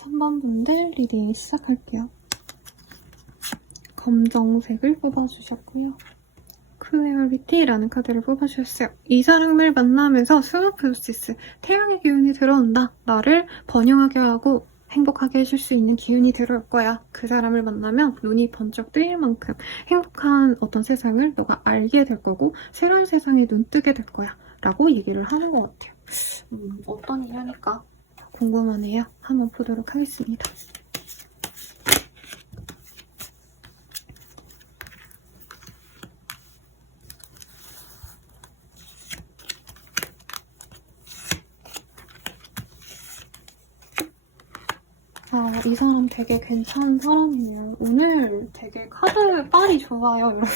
3번 분들 리딩 시작할게요. 검정색을 뽑아주셨고요. 플레어리티라는 카드를 뽑아주셨어요. 이 사람을 만나면서 스노프로시스, 태양의 기운이 들어온다. 나를 번영하게 하고 행복하게 해줄 수 있는 기운이 들어올 거야. 그 사람을 만나면 눈이 번쩍 뜨일 만큼 행복한 어떤 세상을 너가 알게 될 거고 새로운 세상에 눈 뜨게 될 거야. 라고 얘기를 하는 것 같아요. 어떤 인연일까 궁금하네요. 한번 보도록 하겠습니다. 이 사람 되게 괜찮은 사람이에요. 오늘 되게 카드 빨이 좋아요, 여러분.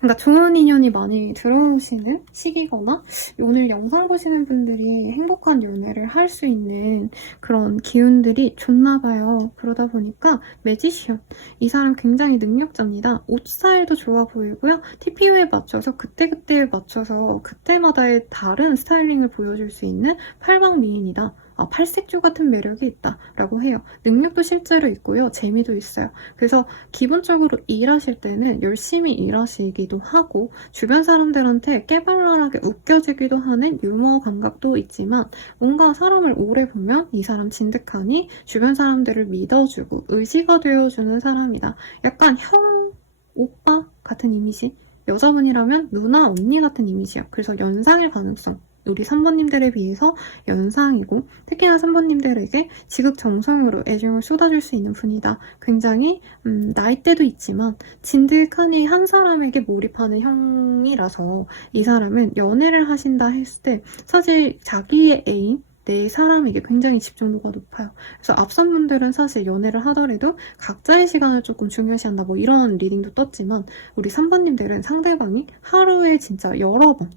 그러니까 좋은 인연이 많이 들어오시는 시기거나 오늘 영상 보시는 분들이 행복한 연애를 할 수 있는 그런 기운들이 좋나 봐요. 그러다 보니까 매지션. 이 사람 굉장히 능력자입니다. 옷 스타일도 좋아 보이고요. TPO에 맞춰서 그때그때에 맞춰서 그때마다의 다른 스타일링을 보여줄 수 있는 팔방미인이다. 팔색조 같은 매력이 있다라고 해요. 능력도 실제로 있고요. 재미도 있어요. 그래서 기본적으로 일하실 때는 열심히 일하시기도 하고 주변 사람들한테 깨발랄하게 웃겨지기도 하는 유머 감각도 있지만 뭔가 사람을 오래 보면 이 사람 진득하니 주변 사람들을 믿어주고 의지가 되어주는 사람이다. 약간 형, 오빠 같은 이미지? 여자분이라면 누나, 언니 같은 이미지요. 그래서 연상일 가능성. 우리 3번님들에 비해서 연상이고 특히나 3번님들에게 지극정성으로 애정을 쏟아줄 수 있는 분이다. 굉장히 나이대도 있지만 진득하니 한 사람에게 몰입하는 형이라서 이 사람은 연애를 하신다 했을 때 사실 자기의 애인 내 사람에게 굉장히 집중도가 높아요. 그래서 앞선 분들은 사실 연애를 하더라도 각자의 시간을 조금 중요시한다 뭐 이런 리딩도 떴지만 우리 3번님들은 상대방이 하루에 진짜 여러 번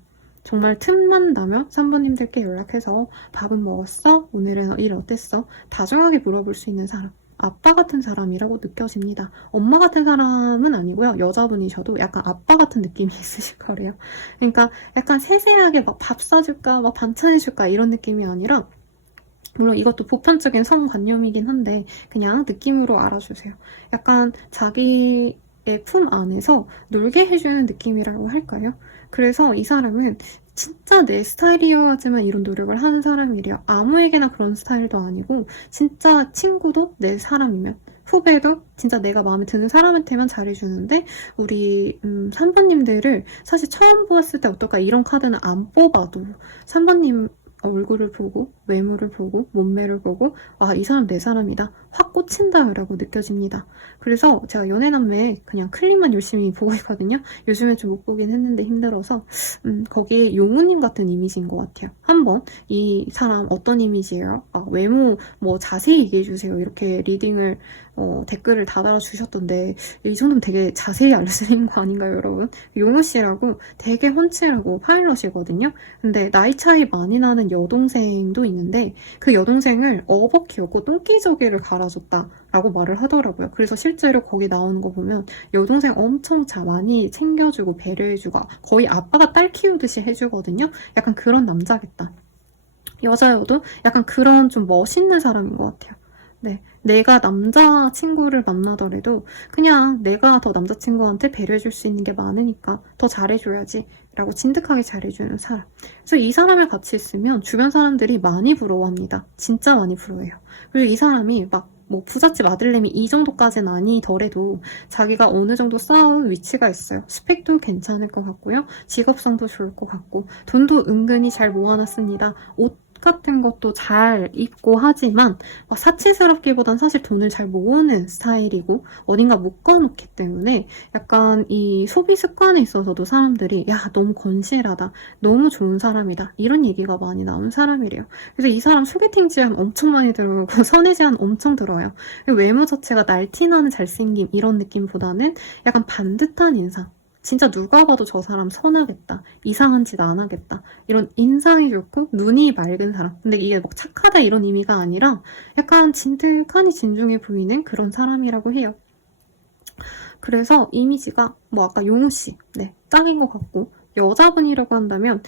정말 틈만 나면 3번님들께 연락해서 밥은 먹었어? 오늘은 일 어땠어? 다정하게 물어볼 수 있는 사람. 아빠 같은 사람이라고 느껴집니다. 엄마 같은 사람은 아니고요. 여자분이셔도 약간 아빠 같은 느낌이 있으실 거래요. 그러니까 약간 세세하게 막 밥 사줄까, 막 반찬 해줄까 이런 느낌이 아니라 물론 이것도 보편적인 성관념이긴 한데 그냥 느낌으로 알아주세요. 약간 자기의 품 안에서 놀게 해주는 느낌이라고 할까요? 그래서 이 사람은 진짜 내 스타일이어야지만 이런 노력을 하는 사람이래요. 아무에게나 그런 스타일도 아니고 진짜 친구도 내 사람이면 후배도 진짜 내가 마음에 드는 사람한테만 잘해주는데 우리 3번님들을 사실 처음 보았을 때 어떨까 이런 카드는 안 뽑아도 3번님 얼굴을 보고 외모를 보고 몸매를 보고 이 사람 내 사람이다 확 꽂힌다 라고 느껴집니다. 그래서 제가 연애남매 그냥 클립만 열심히 보고 있거든요. 요즘에 좀 못 보긴 했는데 힘들어서 거기에 용우님 같은 이미지인 것 같아요. 한번 이 사람 어떤 이미지예요? 외모 뭐 자세히 얘기해주세요. 이렇게 리딩을 댓글을 다 달아주셨던데 이 정도면 되게 자세히 알려드리는 거 아닌가요, 여러분? 용우씨라고 되게 훤칠하고 파일럿이거든요. 근데 나이 차이 많이 나는 여동생도 있는데 그 여동생을 어버 키웠고 똥기저귀를 갈아줬다라고 말을 하더라고요. 그래서 실제로 거기 나오는 거 보면 여동생 엄청 많이 챙겨주고 배려해주고 거의 아빠가 딸 키우듯이 해주거든요. 약간 그런 남자겠다. 여자여도 약간 그런 좀 멋있는 사람인 것 같아요. 네, 내가 남자친구를 만나더라도 그냥 내가 더 남자친구한테 배려해줄 수 있는 게 많으니까 더 잘해줘야지 라고 진득하게 잘해주는 사람. 그래서 이 사람을 같이 있으면 주변 사람들이 많이 부러워합니다. 진짜 많이 부러워해요. 그리고 이 사람이 막 뭐 부잣집 아들내미 이 정도까지는 아니더라도 자기가 어느 정도 쌓은 위치가 있어요. 스펙도 괜찮을 것 같고요. 직업성도 좋을 것 같고 돈도 은근히 잘 모아놨습니다. 옷 같은 것도 잘 입고 하지만 사치스럽기보단 사실 돈을 잘 모으는 스타일이고 어딘가 묶어놓기 때문에 약간 이 소비 습관에 있어서도 사람들이 야 너무 건실하다 너무 좋은 사람이다 이런 얘기가 많이 나오는 사람이래요. 그래서 이 사람 소개팅 제안 엄청 많이 들어오고 선의 제안 엄청 들어요. 외모 자체가 날티나는 잘생김 이런 느낌보다는 약간 반듯한 인상 진짜 누가 봐도 저 사람 선하겠다. 이상한 짓 안 하겠다. 이런 인상이 좋고 눈이 맑은 사람. 근데 이게 막 착하다 이런 의미가 아니라 약간 진득하니 진중해 보이는 그런 사람이라고 해요. 그래서 이미지가 뭐 아까 용우씨 네 짝인 것 같고 여자분이라고 한다면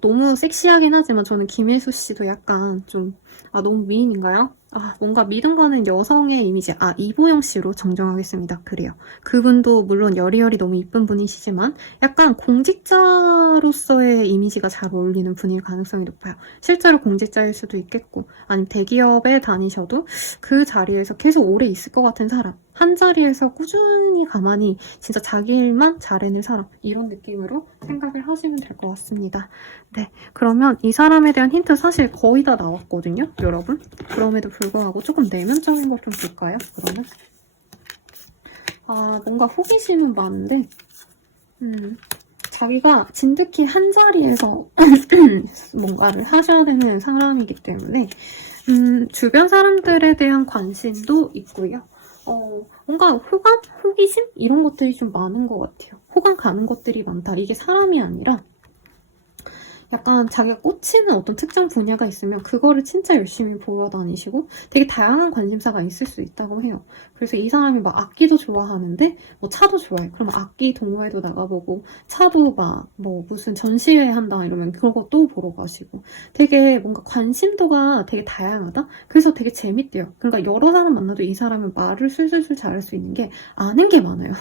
너무 섹시하긴 하지만 저는 김혜수 씨도 약간 좀 너무 미인인가요? 뭔가 믿음 가는 여성의 이미지. 이보영 씨로 정정하겠습니다. 그래요. 그분도 물론 여리여리 너무 이쁜 분이시지만 약간 공직자로서의 이미지가 잘 어울리는 분일 가능성이 높아요. 실제로 공직자일 수도 있겠고 아니면 대기업에 다니셔도 그 자리에서 계속 오래 있을 것 같은 사람. 한 자리에서 꾸준히 가만히 진짜 자기 일만 잘해낼 사람. 이런 느낌으로 생각을 하시면 될 것 같습니다. 네, 그러면 이 사람에 대한 힌트 사실 거의 다 나왔거든요, 여러분. 그럼에도 불구하고 조금 내면적인 걸 좀 볼까요, 그러면? 뭔가 호기심은 많은데, 자기가 진득히 한 자리에서 뭔가를 하셔야 되는 사람이기 때문에, 주변 사람들에 대한 관심도 있고요. 뭔가 호감? 호기심? 이런 것들이 좀 많은 것 같아요. 호감 가는 것들이 많다. 이게 사람이 아니라 약간 자기가 꽂히는 어떤 특정 분야가 있으면 그거를 진짜 열심히 보여다니시고 되게 다양한 관심사가 있을 수 있다고 해요. 그래서 이 사람이 막 악기도 좋아하는데 뭐 차도 좋아해. 그러면 악기 동호회도 나가보고 차도 막 뭐 무슨 전시회 한다 이러면 그거 또 보러 가시고 되게 뭔가 관심도가 되게 다양하다? 그래서 되게 재밌대요. 그러니까 여러 사람 만나도 이 사람은 말을 술술술 잘할 수 있는 게 아는 게 많아요.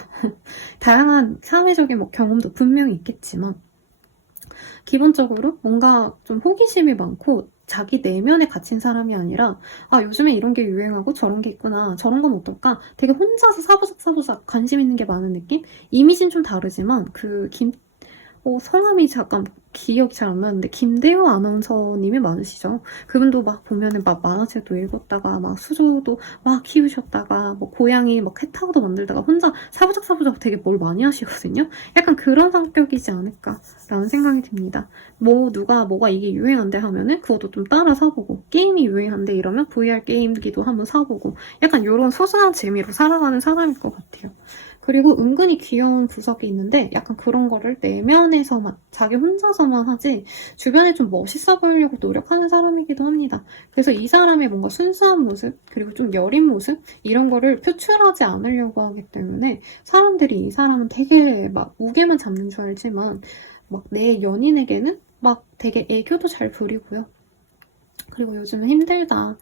다양한 사회적인 뭐 경험도 분명히 있겠지만 기본적으로 뭔가 좀 호기심이 많고 자기 내면에 갇힌 사람이 아니라 요즘에 이런 게 유행하고 저런 게 있구나 저런 건 어떨까 되게 혼자서 사부작 관심 있는 게 많은 느낌? 이미지는 좀 다르지만 성함이 잠깐 기억이 잘 안 나는데 김대호 아나운서님이 많으시죠. 그분도 막 보면은 막 만화책도 읽었다가 막 수조도 막 키우셨다가 뭐 고양이 막 캣타워도 만들다가 혼자 사부작 되게 뭘 많이 하시거든요. 약간 그런 성격이지 않을까라는 생각이 듭니다. 뭐가 이게 유행한데 하면은 그것도 좀 따라 사보고 게임이 유행한데 이러면 VR 게임기도 한번 사보고 약간 이런 소소한 재미로 살아가는 사람일 것 같아요. 그리고 은근히 귀여운 구석이 있는데 약간 그런 거를 내면에서만 자기 혼자서만 하지 주변에 좀 멋있어 보이려고 노력하는 사람이기도 합니다. 그래서 이 사람의 뭔가 순수한 모습 그리고 좀 여린 모습 이런 거를 표출하지 않으려고 하기 때문에 사람들이 이 사람은 되게 막 무게만 잡는 줄 알지만 막 내 연인에게는 막 되게 애교도 잘 부리고요. 그리고 요즘은 힘들다.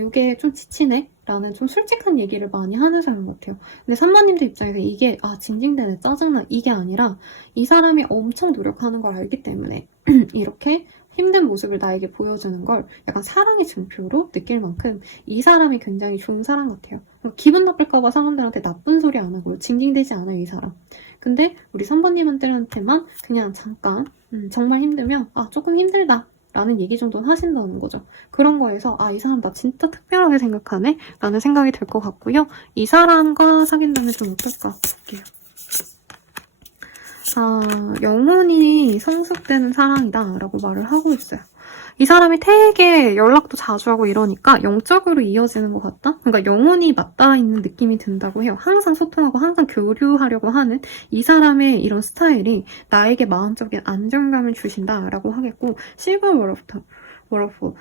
요게 좀 지치네? 라는 좀 솔직한 얘기를 많이 하는 사람 같아요. 근데 산모님들 입장에서 이게 징징대네, 짜증나 이게 아니라 이 사람이 엄청 노력하는 걸 알기 때문에 이렇게 힘든 모습을 나에게 보여주는 걸 약간 사랑의 증표로 느낄 만큼 이 사람이 굉장히 좋은 사람 같아요. 기분 나쁠까봐 사람들한테 나쁜 소리 안 하고 징징대지 않아요, 이 사람. 근데 우리 선배님한테만 그냥 잠깐 정말 힘들면 조금 힘들다 라는 얘기 정도는 하신다는 거죠. 그런 거에서 이 사람 나 진짜 특별하게 생각하네? 라는 생각이 들 것 같고요. 이 사람과 사귄다면 좀 어떨까 볼게요. 영혼이 성숙되는 사랑이다 라고 말을 하고 있어요. 이 사람이 되게 연락도 자주 하고 이러니까 영적으로 이어지는 것 같다? 그러니까 영혼이 맞닿아 있는 느낌이 든다고 해요. 항상 소통하고 항상 교류하려고 하는 이 사람의 이런 스타일이 나에게 마음적인 안정감을 주신다라고 하겠고 실버 워러프.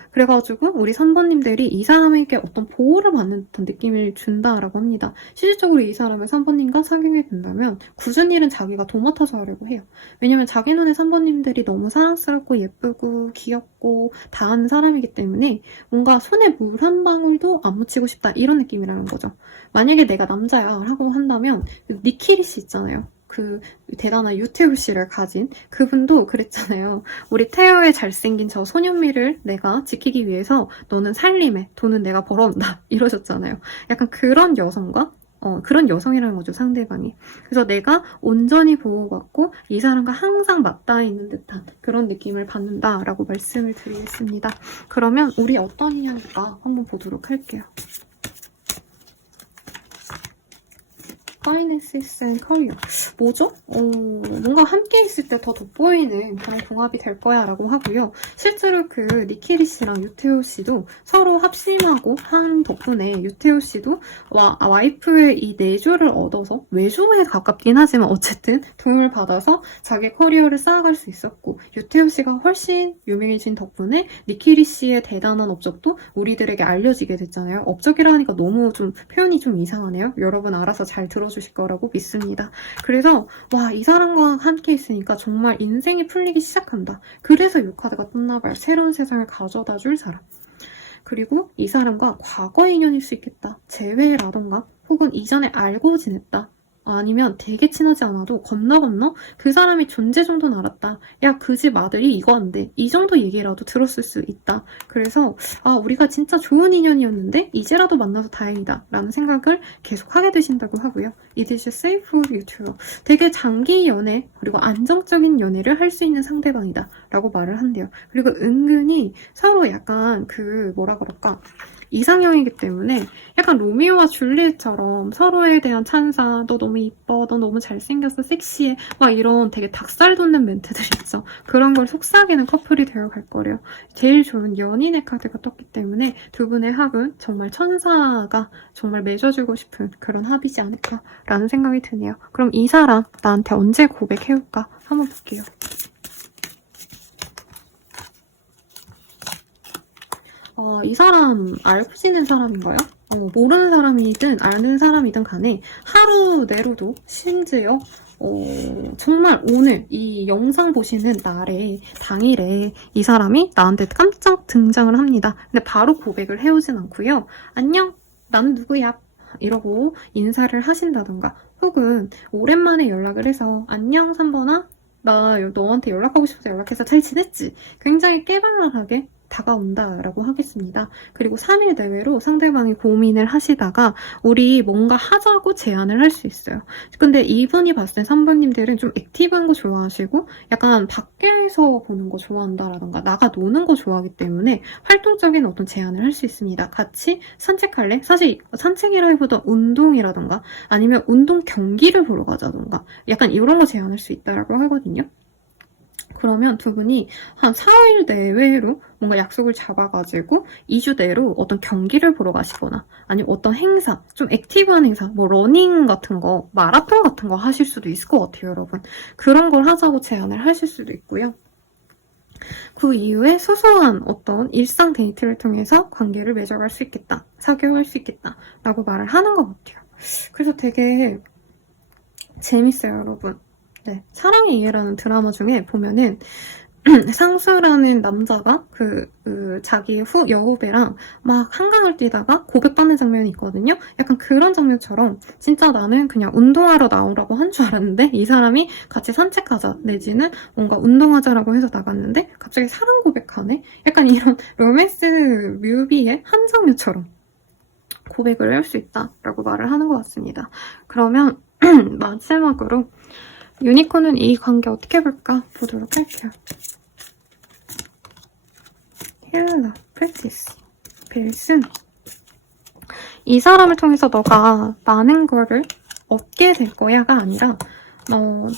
그래가지고 우리 선배님들이 이 사람에게 어떤 보호를 받는 듯한 느낌을 준다라고 합니다. 실질적으로 이 사람의 선배님과 사귀게 된다면 굳은 일은 자기가 도맡아서 하려고 해요. 왜냐면 자기 눈에 선배님들이 너무 사랑스럽고 예쁘고 귀엽고 다 하는 사람이기 때문에 뭔가 손에 물 한 방울도 안 묻히고 싶다 이런 느낌이라는 거죠. 만약에 내가 남자야 라고 한다면 니키리 씨 있잖아요. 그 대단한 유태우 씨를 가진 그분도 그랬잖아요. 우리 태우의 잘생긴 저 소년미를 내가 지키기 위해서 너는 살림해, 돈은 내가 벌어온다 이러셨잖아요. 약간 그런 여성과 그런 여성이라는 거죠, 상대방이. 그래서 내가 온전히 보호받고 이 사람과 항상 맞닿아 있는 듯한 그런 느낌을 받는다라고 말씀을 드리겠습니다. 그러면 우리 어떤 이야기가 한번 보도록 할게요. 파이낸시스 앤 커리어. 뭐죠? 뭔가 함께 있을 때 더 돋보이는 그런 궁합이 될 거야 라고 하고요. 실제로 그 니키리 씨랑 유태호 씨도 서로 합심하고 한 덕분에 유태호 씨도 와이프의 이 내조를 얻어서 외조에 가깝긴 하지만 어쨌든 도움을 받아서 자기 커리어를 쌓아갈 수 있었고 유태호 씨가 훨씬 유명해진 덕분에 니키리 씨의 대단한 업적도 우리들에게 알려지게 됐잖아요. 업적이라 하니까 너무 좀 표현이 좀 이상하네요. 여러분 알아서 잘 들어주세요. 들어주실 거라고 믿습니다. 그래서 와, 이 사람과 함께 있으니까 정말 인생이 풀리기 시작한다. 그래서 이 카드가 떴나봐요. 새로운 세상을 가져다 줄 사람. 그리고 이 사람과 과거 인연일 수 있겠다. 재회라던가 혹은 이전에 알고 지냈다. 아니면 되게 친하지 않아도 건너 그 사람의 존재 정도는 알았다. 야, 그 집 아들이 이거 한대. 이 정도 얘기라도 들었을 수 있다. 그래서 우리가 진짜 좋은 인연이었는데 이제라도 만나서 다행이다 라는 생각을 계속 하게 되신다고 하고요. It is safe for you to. 되게 장기 연애 그리고 안정적인 연애를 할 수 있는 상대방이다 라고 말을 한대요. 그리고 은근히 서로 약간 뭐라 그럴까, 이상형이기 때문에 약간 로미오와 줄리엣처럼 서로에 대한 찬사, 너 너무 이뻐, 너 너무 잘생겼어, 섹시해, 막 이런 되게 닭살 돋는 멘트들 있죠. 그런 걸 속삭이는 커플이 되어갈 거래요. 제일 좋은 연인의 카드가 떴기 때문에 두 분의 합은 정말 천사가 정말 맺어주고 싶은 그런 합이지 않을까라는 생각이 드네요. 그럼 이 사람 나한테 언제 고백해올까 한번 볼게요. 이 사람 알고 지낸 사람인가요? 모르는 사람이든 아는 사람이든 간에 하루 내로도 심지어 정말 오늘 이 영상 보시는 당일에 이 사람이 나한테 깜짝 등장을 합니다. 근데 바로 고백을 해오진 않고요. 안녕, 나는 누구야? 이러고 인사를 하신다던가, 혹은 오랜만에 연락을 해서 안녕 3번아, 나 너한테 연락하고 싶어서 연락해서 잘 지냈지? 굉장히 깨발랄하게 다가온다라고 하겠습니다. 그리고 3일 내외로 상대방이 고민을 하시다가 우리 뭔가 하자고 제안을 할 수 있어요. 근데 이분이 봤을 때 3번님들은 좀 액티브한 거 좋아하시고 약간 밖에서 보는 거 좋아한다라던가 나가 노는 거 좋아하기 때문에 활동적인 어떤 제안을 할 수 있습니다. 같이 산책할래? 사실 산책이라기보다 운동이라던가 아니면 운동 경기를 보러 가자던가 약간 이런 거 제안할 수 있다라고 하거든요. 그러면 두 분이 한 4일 내외로 뭔가 약속을 잡아가지고 2주 내로 어떤 경기를 보러 가시거나 아니면 어떤 행사, 좀 액티브한 행사, 뭐 러닝 같은 거, 마라톤 같은 거 하실 수도 있을 것 같아요, 여러분. 그런 걸 하자고 제안을 하실 수도 있고요. 그 이후에 소소한 어떤 일상 데이트를 통해서 관계를 맺어갈 수 있겠다, 사귀어갈 수 있겠다 라고 말을 하는 것 같아요. 그래서 되게 재밌어요, 여러분. 네, 사랑의 이해라는 드라마 중에 보면은 상수라는 남자가 자기 여후배랑 막 한강을 뛰다가 고백받는 장면이 있거든요. 약간 그런 장면처럼 진짜 나는 그냥 운동하러 나오라고 한 줄 알았는데 이 사람이 같이 산책하자 내지는 뭔가 운동하자라고 해서 나갔는데 갑자기 사랑 고백하네? 약간 이런 로맨스 뮤비의 한 장면처럼 고백을 할 수 있다라고 말을 하는 것 같습니다. 그러면 마지막으로 유니콘은 이 관계 어떻게 볼까 보도록 할게요. 힐러, 프랙티스, 필승. 이 사람을 통해서 너가 많은 거를 얻게 될 거야가 아니라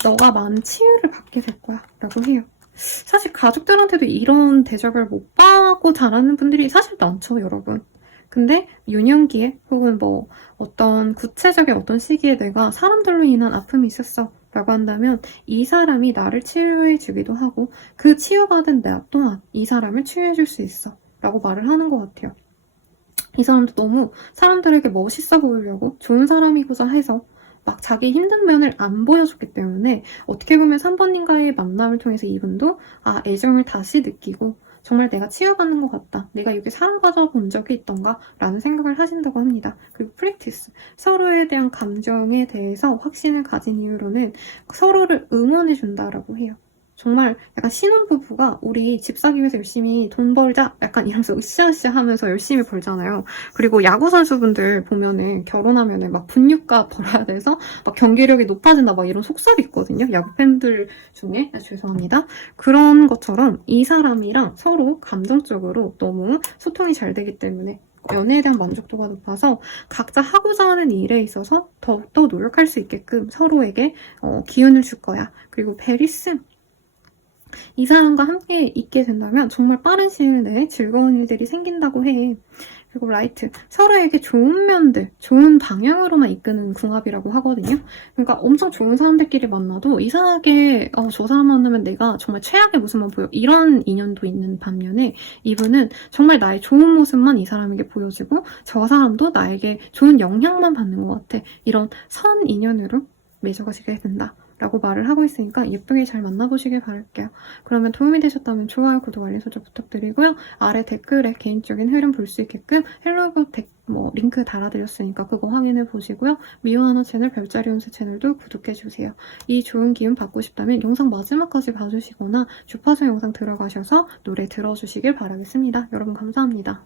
너가 많은 치유를 받게 될 거야 라고 해요. 사실 가족들한테도 이런 대접을 못 받고 자라는 분들이 사실 많죠, 여러분. 근데 유년기에 혹은 뭐 어떤 구체적인 어떤 시기에 내가 사람들로 인한 아픔이 있었어 라고 한다면 이 사람이 나를 치유해 주기도 하고 그 치유받은 나 또한 이 사람을 치유해 줄 수 있어 라고 말을 하는 것 같아요. 이 사람도 너무 사람들에게 멋있어 보이려고 좋은 사람이고자 해서 막 자기 힘든 면을 안 보여줬기 때문에 어떻게 보면 3번님과의 만남을 통해서 이분도 애정을 다시 느끼고 정말 내가 치유받는 것 같다. 내가 여기 사랑받아 본 적이 있던가? 라는 생각을 하신다고 합니다. 그리고 프랙티스. 서로에 대한 감정에 대해서 확신을 가진 이유로는 서로를 응원해준다라고 해요. 정말 약간 신혼부부가 우리 집 사기 위해서 열심히 돈 벌자 약간 이러면서 으쌰으쌰 하면서 열심히 벌잖아요. 그리고 야구선수분들 보면은 결혼하면은 막 분유가 벌어야 돼서 막 경기력이 높아진다 막 이런 속설이 있거든요. 야구 팬들 중에. 죄송합니다. 그런 것처럼 이 사람이랑 서로 감정적으로 너무 소통이 잘 되기 때문에 연애에 대한 만족도가 높아서 각자 하고자 하는 일에 있어서 더욱더 노력할 수 있게끔 서로에게 기운을 줄 거야. 그리고 베리슨. 이 사람과 함께 있게 된다면 정말 빠른 시일 내에 즐거운 일들이 생긴다고 해. 그리고 라이트, 서로에게 좋은 면들, 좋은 방향으로만 이끄는 궁합이라고 하거든요. 그러니까 엄청 좋은 사람들끼리 만나도 이상하게 저 사람 만나면 내가 정말 최악의 모습만 보여, 이런 인연도 있는 반면에 이분은 정말 나의 좋은 모습만 이 사람에게 보여주고 저 사람도 나에게 좋은 영향만 받는 것 같아. 이런 선 인연으로 맺어가시게 된다 라고 말을 하고 있으니까 예쁘게 잘 만나보시길 바랄게요. 그러면 도움이 되셨다면 좋아요, 구독, 알림 설정 부탁드리고요. 아래 댓글에 개인적인 흐름 볼 수 있게끔 헬로그 링크 달아드렸으니까 그거 확인해 보시고요. 미호하나 채널, 별자리 운세 채널도 구독해주세요. 이 좋은 기운 받고 싶다면 영상 마지막까지 봐주시거나 주파수 영상 들어가셔서 노래 들어주시길 바라겠습니다. 여러분 감사합니다.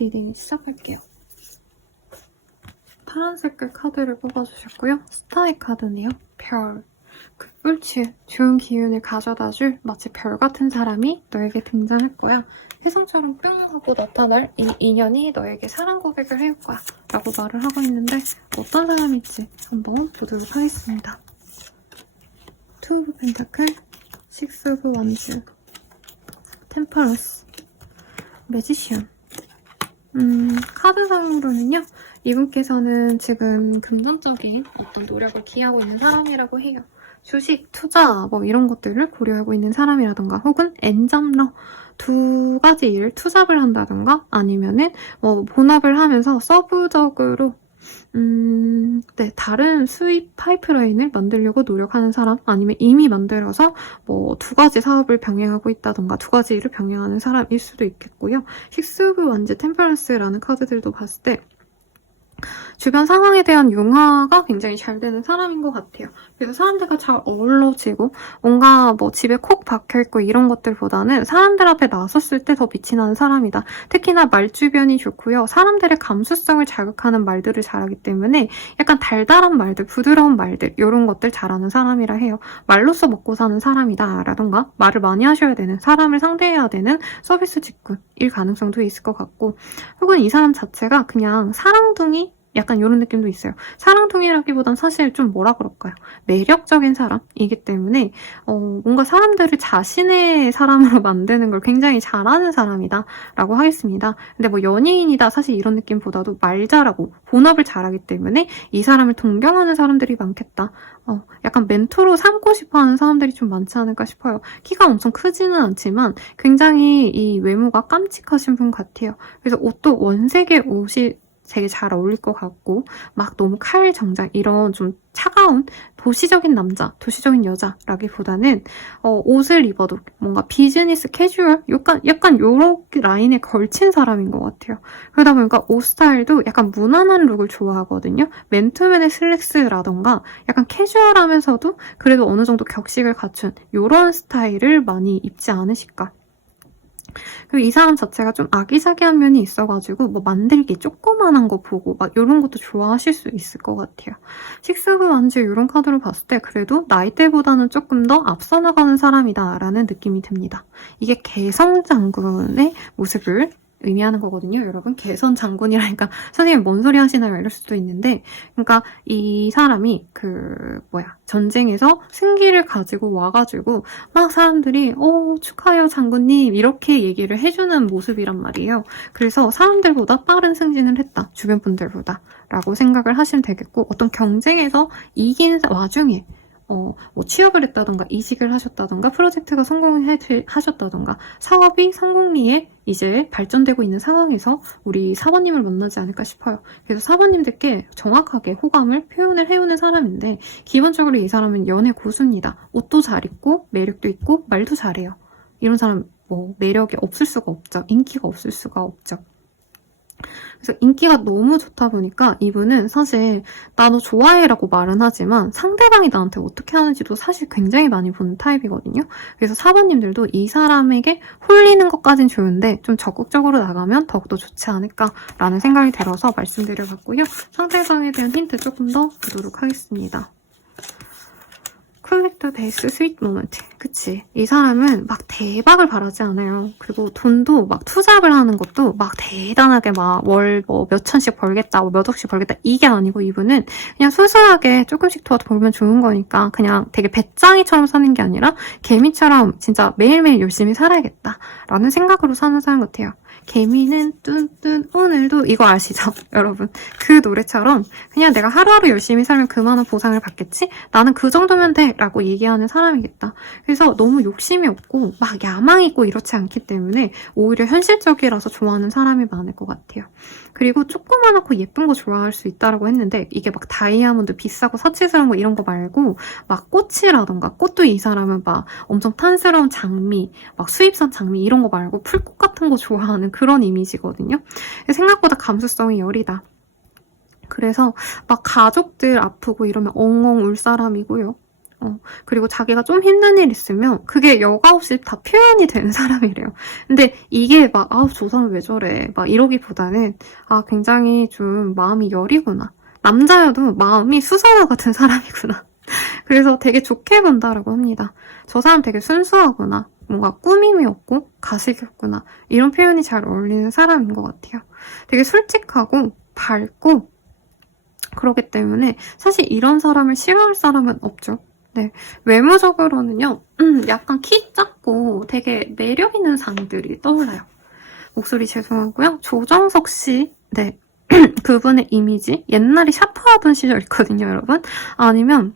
리딩 시작할게요. 파란색깔 카드를 뽑아주셨고요. 스타의 카드네요. 별. 꿀치, 좋은 기운을 가져다줄 마치 별 같은 사람이 너에게 등장할 거야. 혜성처럼 뿅 하고 나타날 이 인연이 너에게 사랑 고백을 해올 거야. 라고 말을 하고 있는데 어떤 사람일지 한번 보도록 하겠습니다. 투 오브 펜타클, 식스 오브 원즈, 템퍼러스, 매지션. 카드상으로는요, 이분께서는 지금 금전적인 어떤 노력을 기하고 있는 사람이라고 해요. 주식, 투자, 뭐 이런 것들을 고려하고 있는 사람이라던가 혹은 엔잡러, 두 가지 일을 투잡을 한다던가 아니면은 뭐 본업을 하면서 서브적으로 네, 다른 수입 파이프라인을 만들려고 노력하는 사람 아니면 이미 만들어서 뭐 두 가지 사업을 병행하고 있다던가 두 가지 일을 병행하는 사람일 수도 있겠고요. 식스 오브 원즈 템퍼런스라는 카드들도 봤을 때 주변 상황에 대한 융화가 굉장히 잘 되는 사람인 것 같아요. 그래서 사람들과 잘 어우러지고 뭔가 뭐 집에 콕 박혀있고 이런 것들보다는 사람들 앞에 나섰을 때 더 빛이 나는 사람이다. 특히나 말주변이 좋고요. 사람들의 감수성을 자극하는 말들을 잘하기 때문에 약간 달달한 말들, 부드러운 말들 이런 것들 잘하는 사람이라 해요. 말로써 먹고 사는 사람이다 라던가 말을 많이 하셔야 되는, 사람을 상대해야 되는 서비스 직군일 가능성도 있을 것 같고, 혹은 이 사람 자체가 그냥 사랑둥이 약간 이런 느낌도 있어요. 사랑둥이라기보단 사실 좀 뭐라 그럴까요? 매력적인 사람이기 때문에 뭔가 사람들을 자신의 사람으로 만드는 걸 굉장히 잘하는 사람이다 라고 하겠습니다. 근데 뭐 연예인이다 사실 이런 느낌보다도 말 잘하고 본업을 잘하기 때문에 이 사람을 동경하는 사람들이 많겠다. 약간 멘토로 삼고 싶어하는 사람들이 좀 많지 않을까 싶어요. 키가 엄청 크지는 않지만 굉장히 이 외모가 깜찍하신 분 같아요. 그래서 옷도 원색의 옷이 되게 잘 어울릴 것 같고 막 너무 칼 정장 이런 좀 차가운 도시적인 남자, 도시적인 여자라기보다는 옷을 입어도 뭔가 비즈니스 캐주얼? 약간 요런 라인에 걸친 사람인 것 같아요. 그러다 보니까 옷 스타일도 약간 무난한 룩을 좋아하거든요. 맨투맨의 슬랙스라던가 약간 캐주얼하면서도 그래도 어느 정도 격식을 갖춘 요런 스타일을 많이 입지 않으실까. 그리고 이 사람 자체가 좀 아기자기한 면이 있어가지고 뭐 만들기 조그만한 거 보고 막 이런 것도 좋아하실 수 있을 것 같아요. 식스 오브 원즈 이런 카드로 봤을 때 그래도 나이대보다는 조금 더 앞서 나가는 사람이다 라는 느낌이 듭니다. 이게 개성 장군의 모습을 의미하는 거거든요. 여러분 개선 장군이라니까 선생님 뭔 소리 하시나요? 이럴 수도 있는데, 그러니까 이 사람이 전쟁에서 승기를 가지고 와가지고 막 사람들이 축하해요 장군님 이렇게 얘기를 해주는 모습이란 말이에요. 그래서 사람들보다 빠른 승진을 했다. 주변 분들보다 라고 생각을 하시면 되겠고, 어떤 경쟁에서 이긴 와중에 뭐 취업을 했다던가 이직을 하셨다던가 프로젝트가 성공하셨다던가 사업이 성공리에 이제 발전되고 있는 상황에서 우리 사모님을 만나지 않을까 싶어요. 그래서 사모님들께 정확하게 호감을 표현을 해오는 사람인데, 기본적으로 이 사람은 연애 고수입니다. 옷도 잘 입고 매력도 있고 말도 잘해요. 이런 사람 뭐 매력이 없을 수가 없죠. 인기가 없을 수가 없죠. 그래서 인기가 너무 좋다 보니까 이분은 사실 나 너 좋아해 라고 말은 하지만 상대방이 나한테 어떻게 하는지도 사실 굉장히 많이 보는 타입이거든요. 그래서 사모님들도 이 사람에게 홀리는 것까진 좋은데 좀 적극적으로 나가면 더욱더 좋지 않을까라는 생각이 들어서 말씀드려봤고요. 상대방에 대한 힌트 조금 더 보도록 하겠습니다. 콜렉터 베이스 스윗 모먼트. 그치? 이 사람은 막 대박을 바라지 않아요. 그리고 돈도 막 투잡을 하는 것도 막 대단하게 막 월 뭐 몇천씩 벌겠다, 뭐 몇 억씩 벌겠다 이게 아니고, 이분은 그냥 소소하게 조금씩 더 벌면 좋은 거니까 그냥 되게 배짱이처럼 사는 게 아니라 개미처럼 진짜 매일매일 열심히 살아야겠다 라는 생각으로 사는 사람 같아요. 개미는 뚠뚠 오늘도, 이거 아시죠? 여러분 그 노래처럼 그냥 내가 하루하루 열심히 살면 그만한 보상을 받겠지? 나는 그 정도면 돼 라고 얘기하는 사람이겠다. 그래서 너무 욕심이 없고 막 야망 있고 이렇지 않기 때문에 오히려 현실적이라서 좋아하는 사람이 많을 것 같아요. 그리고 조그만하고 예쁜 거 좋아할 수 있다라고 했는데, 이게 막 다이아몬드 비싸고 사치스러운 거 이런 거 말고 막 꽃이라던가, 꽃도 이 사람은 막 엄청 탄스러운 장미, 막 수입산 장미 이런 거 말고 풀꽃 같은 거 좋아하는 그런 이미지거든요. 생각보다 감수성이 여리다. 그래서 막 가족들 아프고 이러면 엉엉 울 사람이고요. 그리고 자기가 좀 힘든 일 있으면 그게 여과 없이 다 표현이 되는 사람이래요. 근데 이게 막, 저 사람 왜 저래? 막 이러기보다는, 굉장히 좀 마음이 여리구나. 남자여도 마음이 수사와 같은 사람이구나. 그래서 되게 좋게 본다라고 합니다. 저 사람 되게 순수하구나. 뭔가 꾸밈이 없고 가식이 없구나. 이런 표현이 잘 어울리는 사람인 것 같아요. 되게 솔직하고 밝고 그러기 때문에 사실 이런 사람을 싫어할 사람은 없죠. 네, 외모적으로는요, 약간 키 작고 되게 매력 있는 상들이 떠올라요. 목소리 죄송하고요. 조정석 씨, 네, 그분의 이미지 옛날에 샤프하던 시절 있거든요, 여러분. 아니면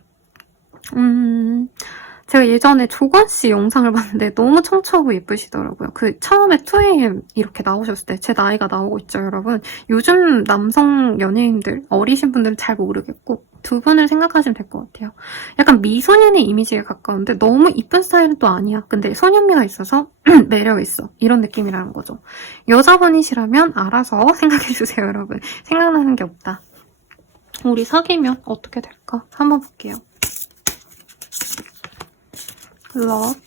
제가 예전에 조건 씨 영상을 봤는데 너무 청초하고 예쁘시더라고요. 그 처음에 2AM 이렇게 나오셨을 때 제 나이가 나오고 있죠, 여러분. 요즘 남성 연예인들, 어리신 분들은 잘 모르겠고 두 분을 생각하시면 될 것 같아요. 약간 미소년의 이미지에 가까운데 너무 이쁜 스타일은 또 아니야. 근데 소년미가 있어서 매력 있어. 이런 느낌이라는 거죠. 여자분이시라면 알아서 생각해주세요, 여러분. 생각나는 게 없다. 우리 사귀면 어떻게 될까? 한번 볼게요. Love,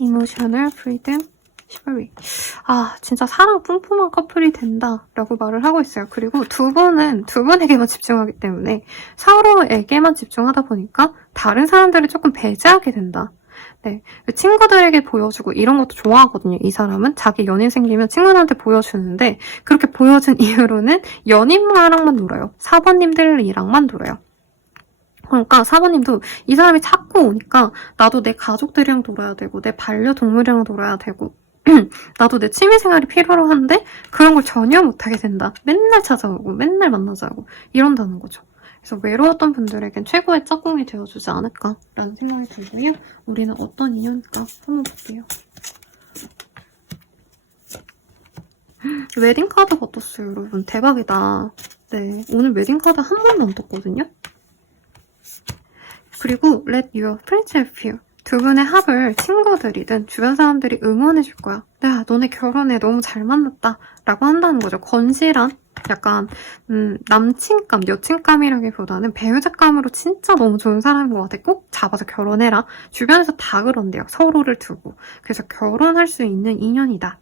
Emotional Freedom, Chivalry. 진짜 사랑 뿜뿜한 커플이 된다라고 말을 하고 있어요. 그리고 두 분에게만 집중하기 때문에 서로에게만 집중하다 보니까 다른 사람들을 조금 배제하게 된다. 네, 친구들에게 보여주고 이런 것도 좋아하거든요. 이 사람은 자기 연인 생기면 친구들한테 보여주는데 그렇게 보여준 이후로는 연인만랑만 놀아요. 사번님들이랑만 놀아요. 그러니까 사모님도 이 사람이 자꾸 오니까 나도 내 가족들이랑 놀아야 되고 내 반려동물이랑 놀아야 되고 나도 내 취미생활이 필요로 한데 그런 걸 전혀 못하게 된다. 맨날 찾아오고 맨날 만나자고 이런다는 거죠. 그래서 외로웠던 분들에겐 최고의 짝꿍이 되어주지 않을까라는 생각이 들고요. 우리는 어떤 인연일까 한번 볼게요. 웨딩카드가 떴어요, 여러분. 대박이다. 네, 오늘 웨딩카드 한 번도 안 떴거든요. 그리고 Let your friends help you. 두 분의 합을 친구들이든 주변 사람들이 응원해줄 거야. 야, 너네 결혼해. 너무 잘 만났다. 라고 한다는 거죠. 건실한 약간 남친감, 여친감이라기보다는 배우자감으로 진짜 너무 좋은 사람인 것 같아. 꼭 잡아서 결혼해라. 주변에서 다 그런대요. 서로를 두고. 그래서 결혼할 수 있는 인연이다.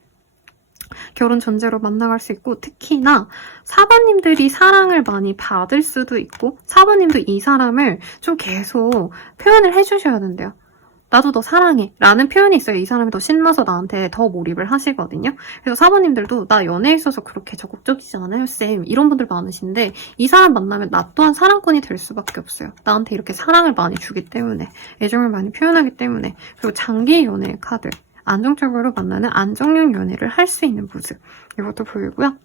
결혼 전제로 만나갈 수 있고 특히나 사모님들이 사랑을 많이 받을 수도 있고 사모님도 이 사람을 좀 계속 표현을 해주셔야 된대요. 나도 너 사랑해 라는 표현이 있어요. 이 사람이 더 신나서 나한테 더 몰입을 하시거든요. 그래서 사모님들도 나 연애에 있어서 그렇게 적극적이지 않아요 쌤 이런 분들 많으신데 이 사람 만나면 나 또한 사랑꾼이 될 수밖에 없어요. 나한테 이렇게 사랑을 많이 주기 때문에 애정을 많이 표현하기 때문에 그리고 장기 연애 카드 안정적으로 만나는 안정형 연애를 할 수 있는 모습 이것도 보이고요.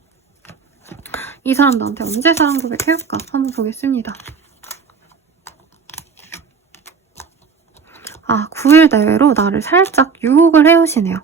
이 사람 나한테 언제 사랑 고백해올까 한번 보겠습니다. 9일 내외로 나를 살짝 유혹을 해오시네요.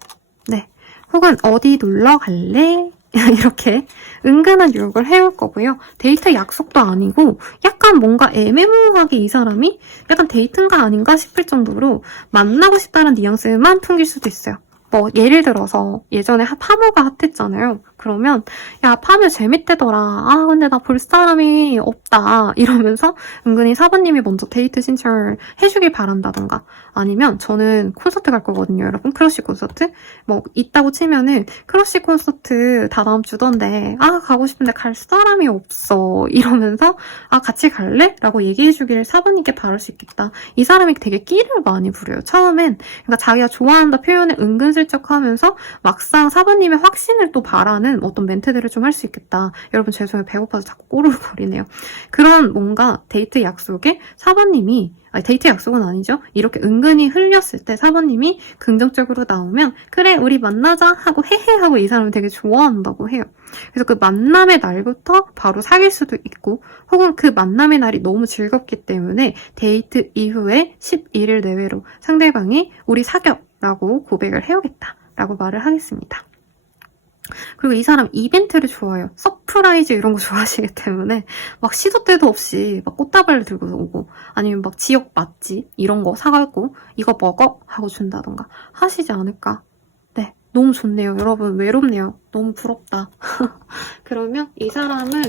네, 혹은 어디 놀러 갈래? 이렇게 은근한 유혹을 해올 거고요. 데이트 약속도 아니고 약간 뭔가 애매모호하게 이 사람이 약간 데이트인가 아닌가 싶을 정도로 만나고 싶다는 뉘앙스만 풍길 수도 있어요. 뭐 예를 들어서 예전에 파묘가 핫했잖아요. 그러면 야 파묘 재밌대더라. 근데 나 볼 사람이 없다. 이러면서 은근히 사부님이 먼저 데이트 신청을 해주길 바란다던가 아니면 저는 콘서트 갈 거거든요. 여러분 크러쉬 콘서트 뭐 있다고 치면은 크러쉬 콘서트 다 다음 주던데 가고 싶은데 갈 사람이 없어. 이러면서 같이 갈래? 라고 얘기해주기를 사부님께 바랄 수 있겠다. 이 사람이 되게 끼를 많이 부려요. 처음엔 그러니까 자기가 좋아한다 표현을 은근슬쩍 하면서 막상 사부님의 확신을 또 바라는 어떤 멘트들을 좀 할 수 있겠다. 여러분 죄송해요. 배고파서 자꾸 꼬르륵거리네요. 그런 뭔가 데이트 약속에 사부님이 데이트 약속은 아니죠. 이렇게 은근히 흘렸을 때 사부님이 긍정적으로 나오면 그래 우리 만나자 하고 헤헤 하고 이 사람을 되게 좋아한다고 해요. 그래서 그 만남의 날부터 바로 사귈 수도 있고 혹은 그 만남의 날이 너무 즐겁기 때문에 데이트 이후에 11일 내외로 상대방이 우리 사겨 라고 고백을 해오겠다 라고 말을 하겠습니다. 그리고 이 사람 이벤트를 좋아해요. 서프라이즈 이런 거 좋아하시기 때문에 막 시도 때도 없이 막 꽃다발을 들고 오고 아니면 막 지역 맛집 이런 거 사가고 이거 먹어? 하고 준다던가 하시지 않을까. 네, 너무 좋네요. 여러분, 외롭네요. 너무 부럽다. 그러면 이 사람은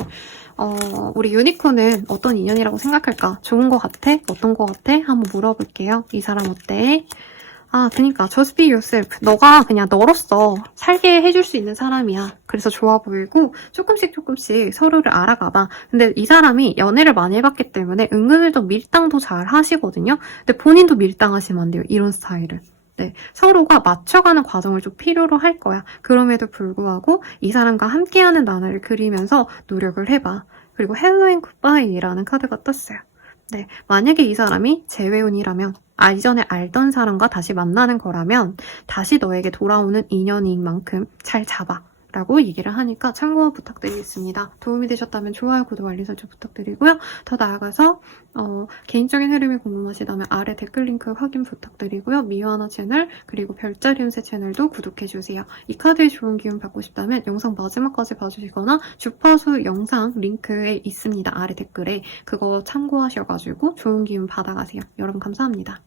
우리 유니콘은 어떤 인연이라고 생각할까? 좋은 거 같아? 어떤 거 같아? 한번 물어볼게요. 이 사람 어때? 그니까 just be yourself. 너가 그냥 너로서 살게 해줄 수 있는 사람이야. 그래서 좋아 보이고 조금씩 서로를 알아가봐. 근데 이 사람이 연애를 많이 해봤기 때문에 은근슬쩍 밀당도 잘 하시거든요. 근데 본인도 밀당하시면 안 돼요. 이런 스타일을. 네, 서로가 맞춰가는 과정을 좀 필요로 할 거야. 그럼에도 불구하고 이 사람과 함께하는 나날을 그리면서 노력을 해봐. 그리고 헬로 앤 굿바이라는 카드가 떴어요. 네, 만약에 이 사람이 재회운이라면 이전에 알던 사람과 다시 만나는 거라면 다시 너에게 돌아오는 인연인 만큼 잘 잡아 라고 얘기를 하니까 참고 부탁드리겠습니다. 도움이 되셨다면 좋아요, 구독, 알림 설정 부탁드리고요. 더 나아가서 개인적인 흐름이 궁금하시다면 아래 댓글 링크 확인 부탁드리고요. 미화나 채널 그리고 별자리 운세 채널도 구독해주세요. 이 카드의 좋은 기운 받고 싶다면 영상 마지막까지 봐주시거나 주파수 영상 링크에 있습니다. 아래 댓글에 그거 참고하셔가지고 좋은 기운 받아가세요. 여러분 감사합니다.